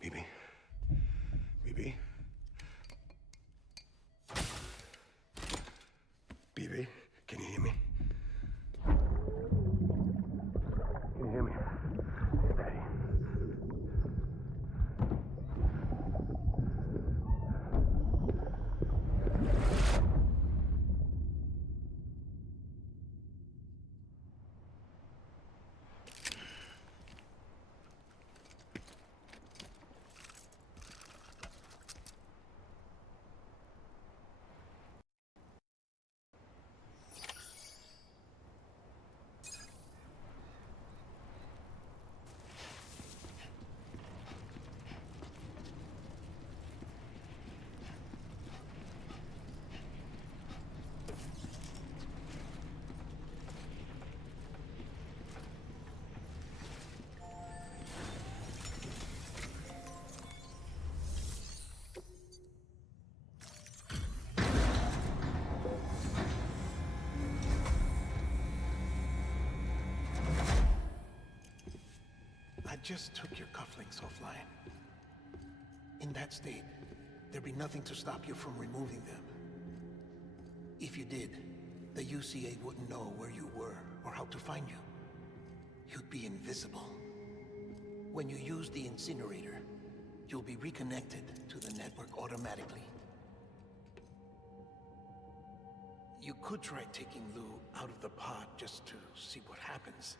Bibi. Bibi. Bibi, can you hear me? Can you hear me? It's Daddy. I just took your cufflinks offline. In that state, there'd be nothing to stop you from removing them. If you did, the UCA wouldn't know where you were or how to find you. You'd be invisible. When you use the incinerator, you'll be reconnected to the network automatically. You could try taking Lou out of the pod just to see what happens.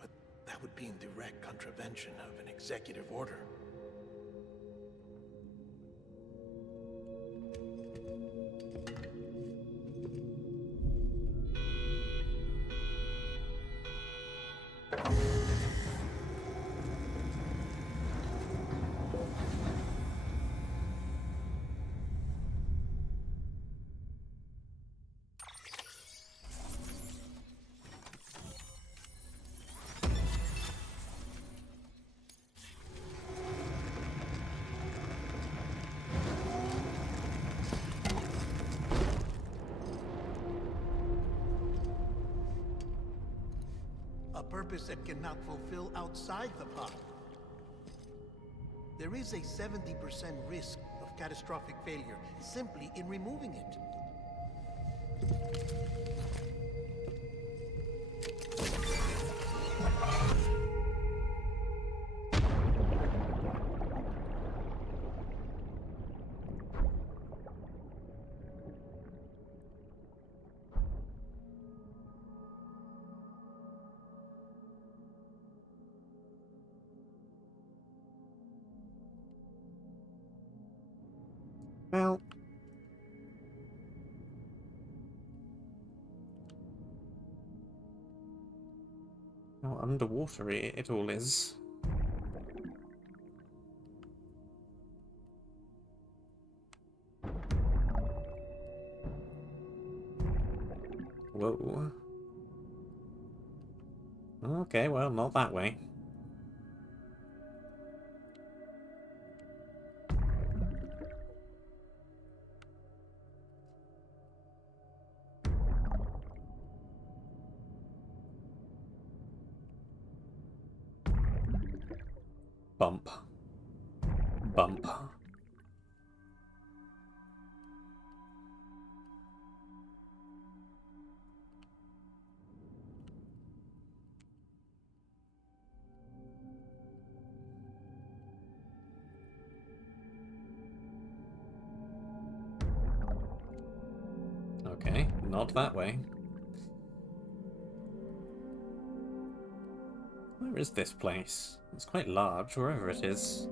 But that would be in direct contravention of an executive order. purpose it cannot fulfill outside the pod. There is a 70% risk of catastrophic failure simply in removing it. Well... how underwatery it all is. Whoa. Okay, well, not that way. Bump. Bump. Okay, not that way. Where is this place? It's quite large, wherever it is.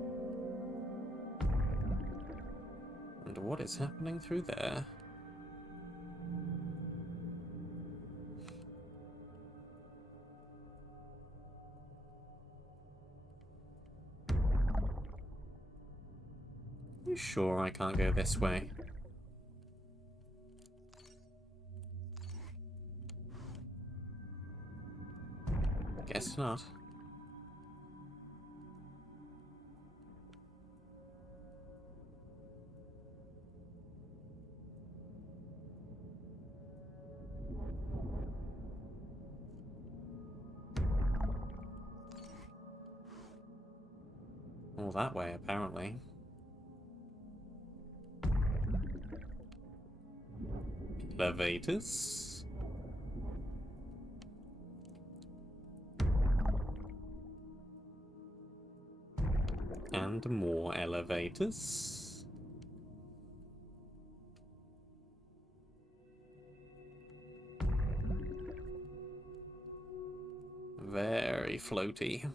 And what is happening through there? You sure I can't go this way? Guess not. All that way, apparently. Elevators. And more elevators. Very floaty.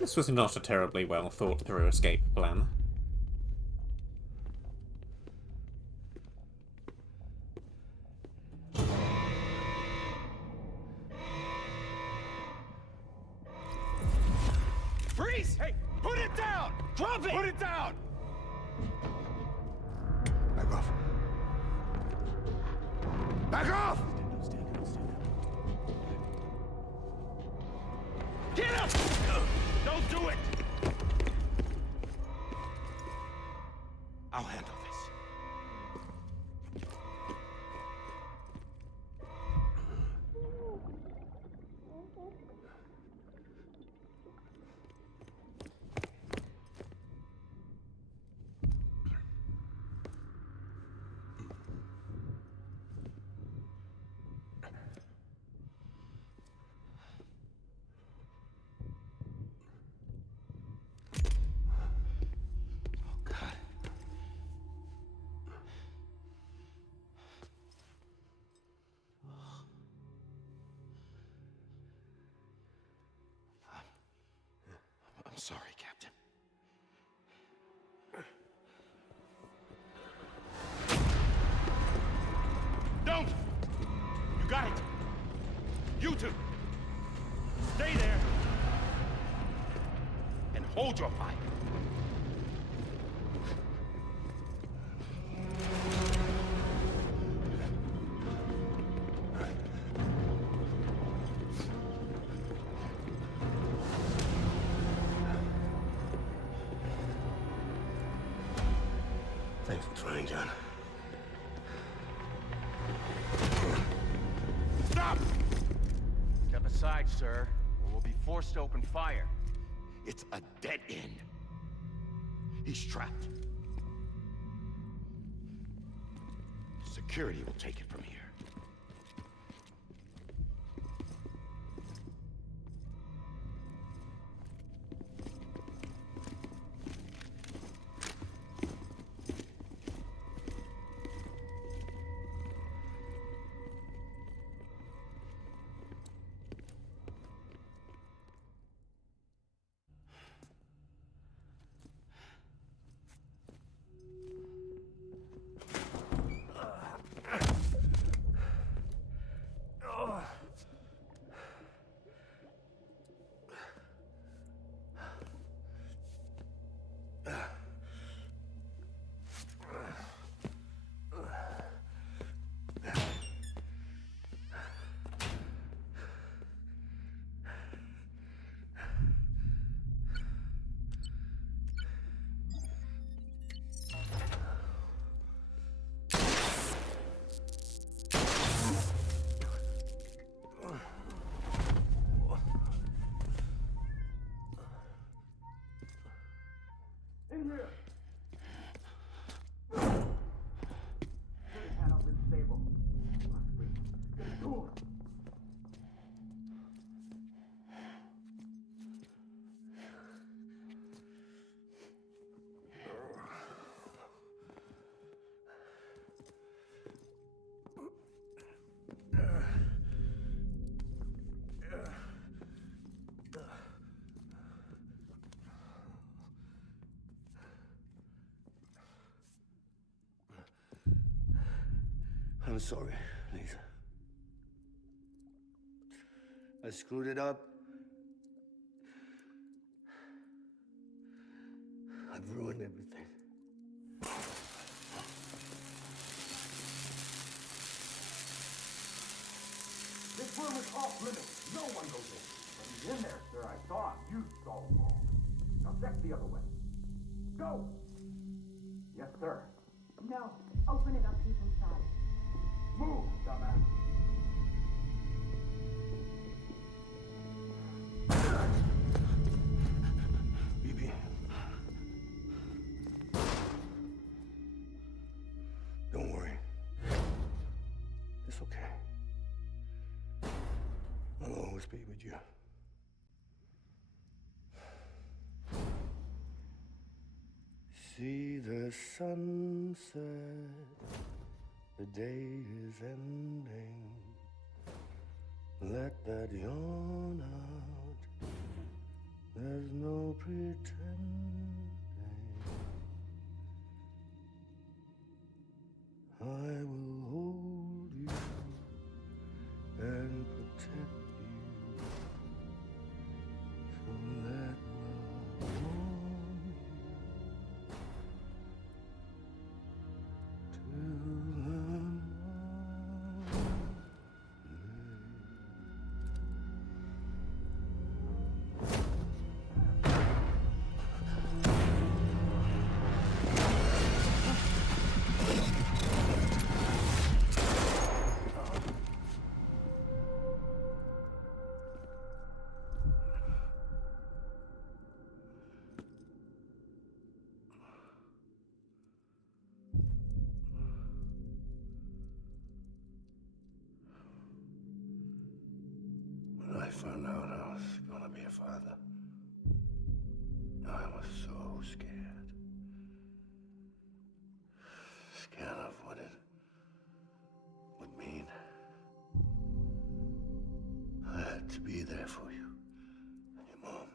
This was not a terribly well thought through escape plan. Freeze! Hey, put it down! Drop it! Put it down! Back off. Back off! Get up! Don't do it! I'll handle this. I'm sorry, Captain. Don't! You got it! You two! Stay there! And hold your fire. Thanks for trying, John. Stop! Step aside, sir, or we'll be forced to open fire. It's a dead end. He's trapped. Security will take it from here. I'm sorry, Lisa. I screwed it up. I've ruined everything. This room is off limits. No one goes in. But he's in there, sir. I saw him. You saw him wrong. Now check the other way. Go! Yes, sir. No. Open it up deep inside. Move, dumbass. BB. Don't worry. It's okay. I'll always be with you. See the sunset, the day is ending. Let that yawn out, there's no pretending. I will hold you and protect you, so let love warm you till the morning. When I found out I was gonna be a father, I was so scared. Scared of what it would mean. I had to be there for you and your mom.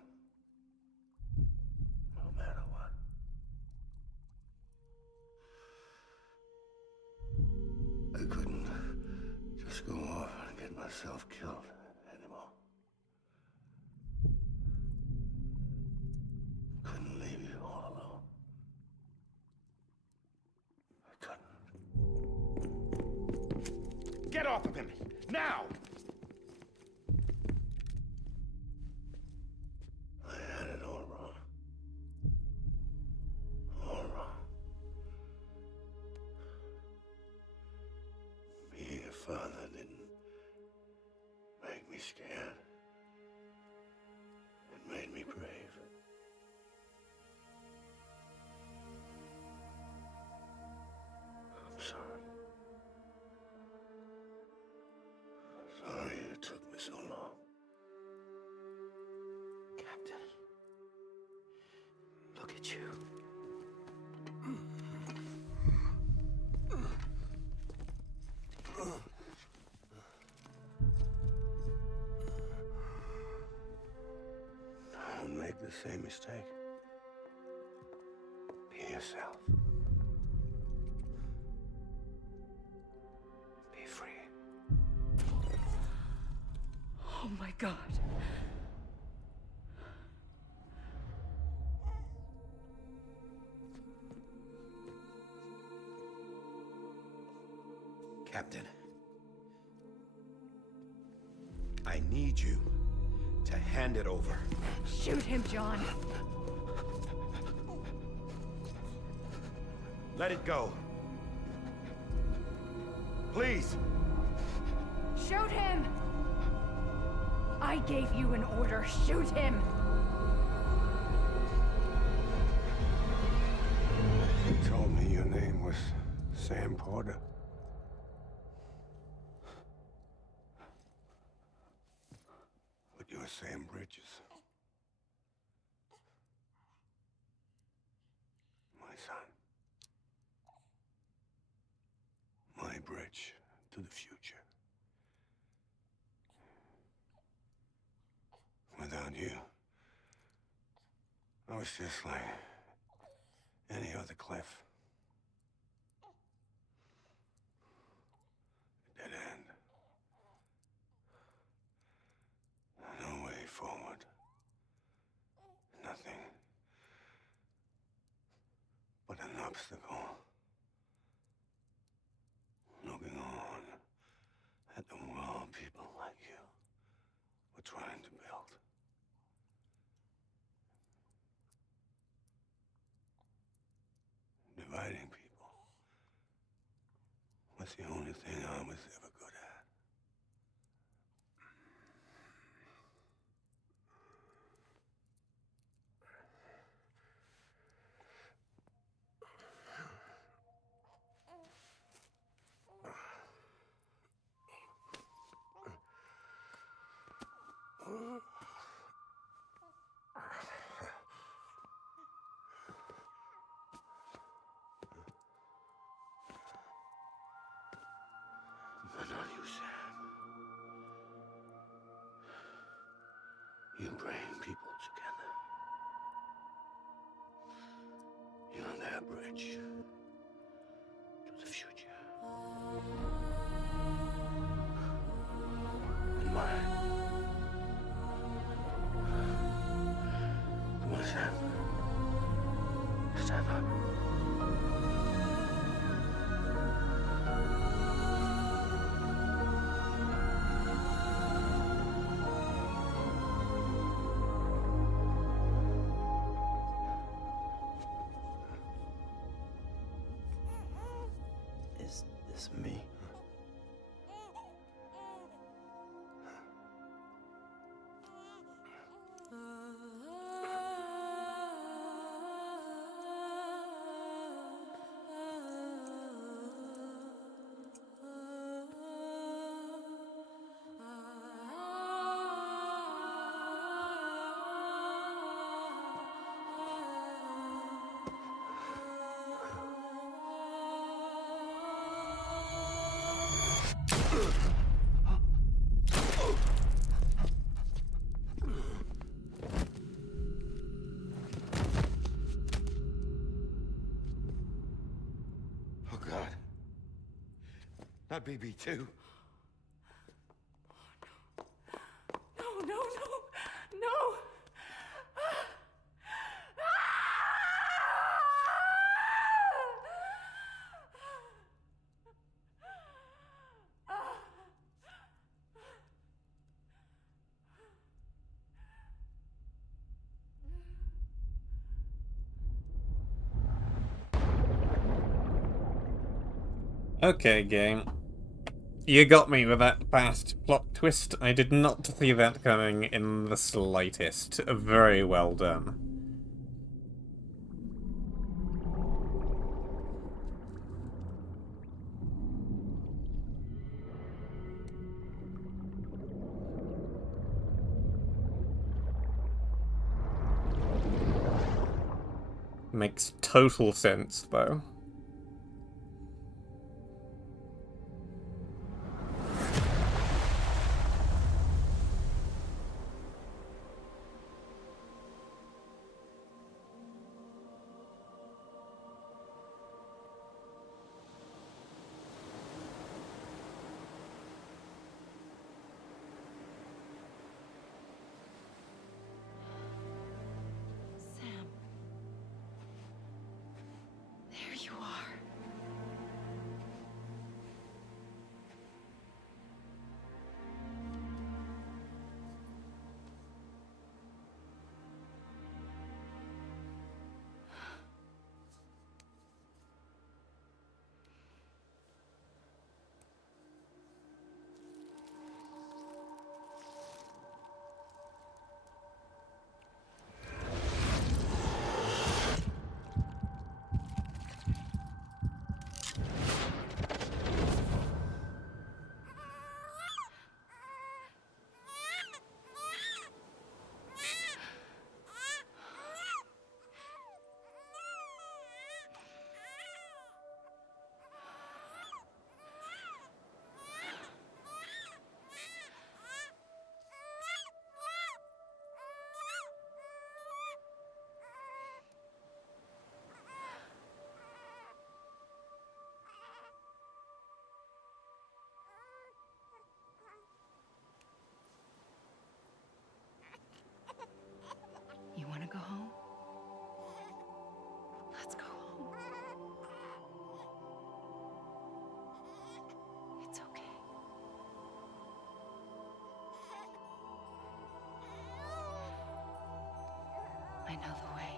off of him! Now! I had it all wrong. All wrong. Being a father didn't make me scared. It made me brave. I'm sorry. Sorry it took me so long. Captain. Look at you. Don't make the same mistake. Be yourself. Be free. Oh my God. Captain. I need you to hand it over. Shoot him, John. Let it go. Please. Shoot him! I gave you an order. Shoot him! You told me your name was Sam Porter. But you're Sam Bridges. My son. My bridge to the future. Without you, I was just like any other Cliff. A dead end. No way forward. Nothing but an obstacle. Looking on at the world people like you were trying to build. Dividing people was the only thing I was ever good at. But not you, Sam. You bring people together. You're their bridge to the future. And mine. Come on, Sam. Stand up. Is this me? Oh, God. Not BB2. No, no, no, no! Okay, game. You got me with that fast plot twist. I did not see that coming in the slightest. Very well done. Makes total sense, though. Sam. There you are. You want to go home? Let's go home. It's okay. I know the way.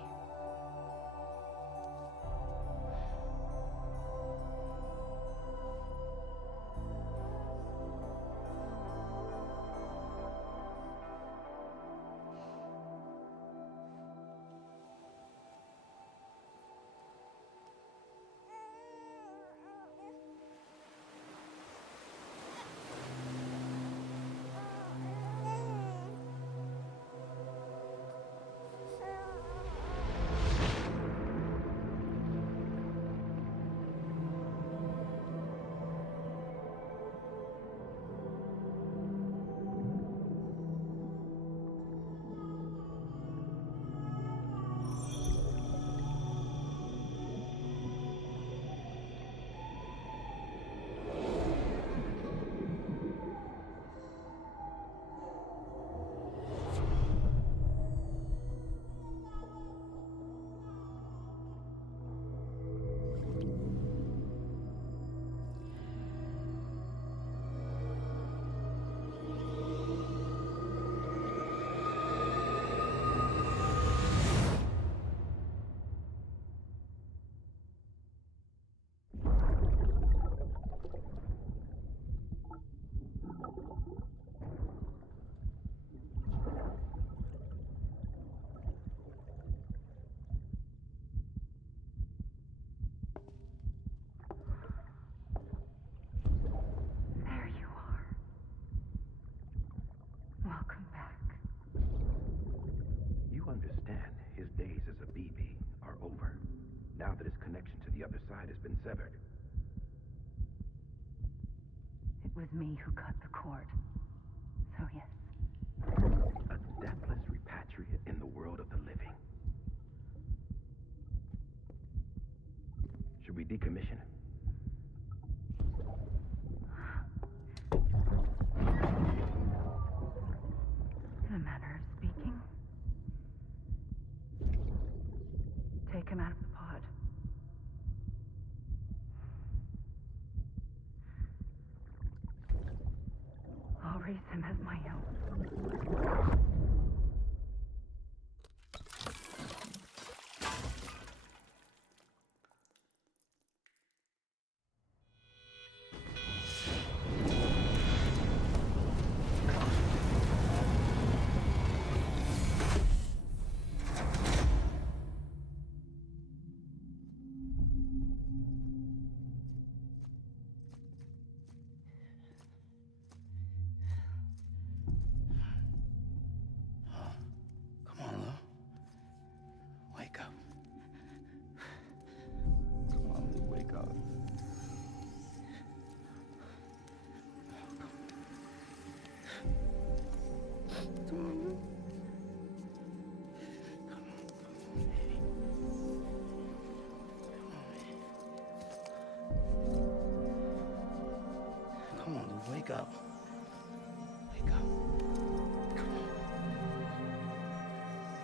There you are. Welcome back. You understand his days as a BB are over, now that his connection to the other side has been severed. It was me who cut the cord. So yes. A deathless repatriate in the world of the living. Should we decommission? In a manner of speaking. Take him out of the pod. I'll raise him as my own.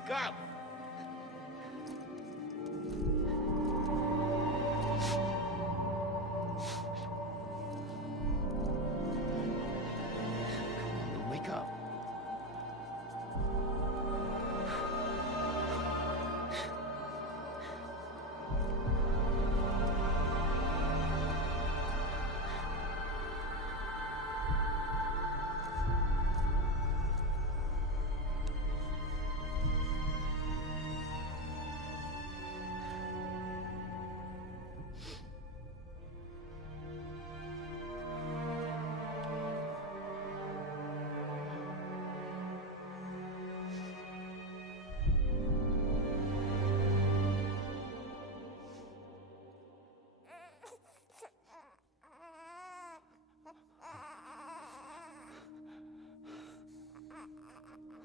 wake up! Wake up.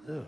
Ew.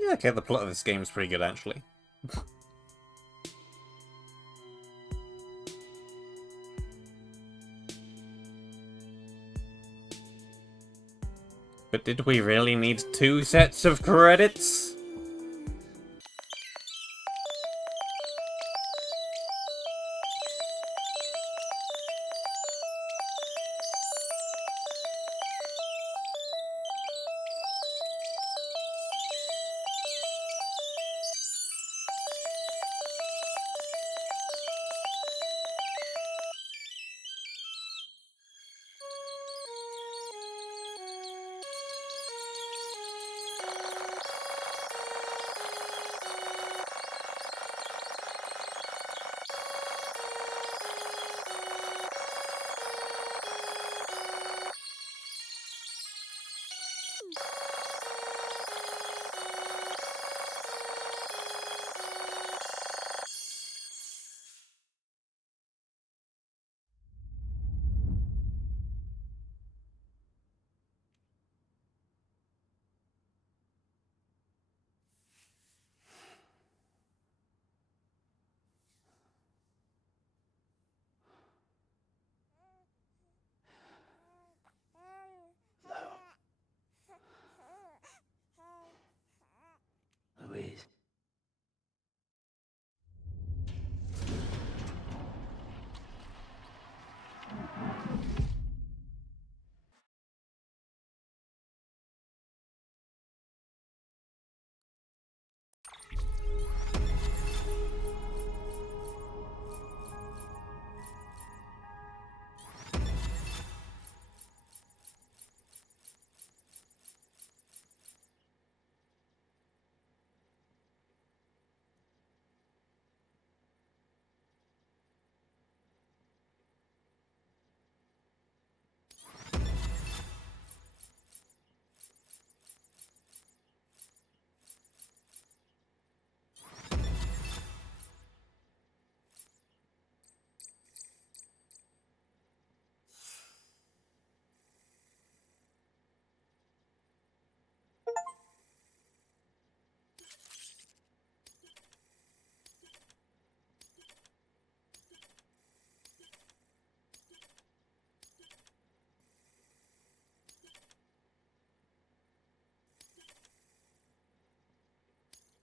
Yeah, okay, the plot of this game's pretty good, actually. But did we really need 2 sets of credits?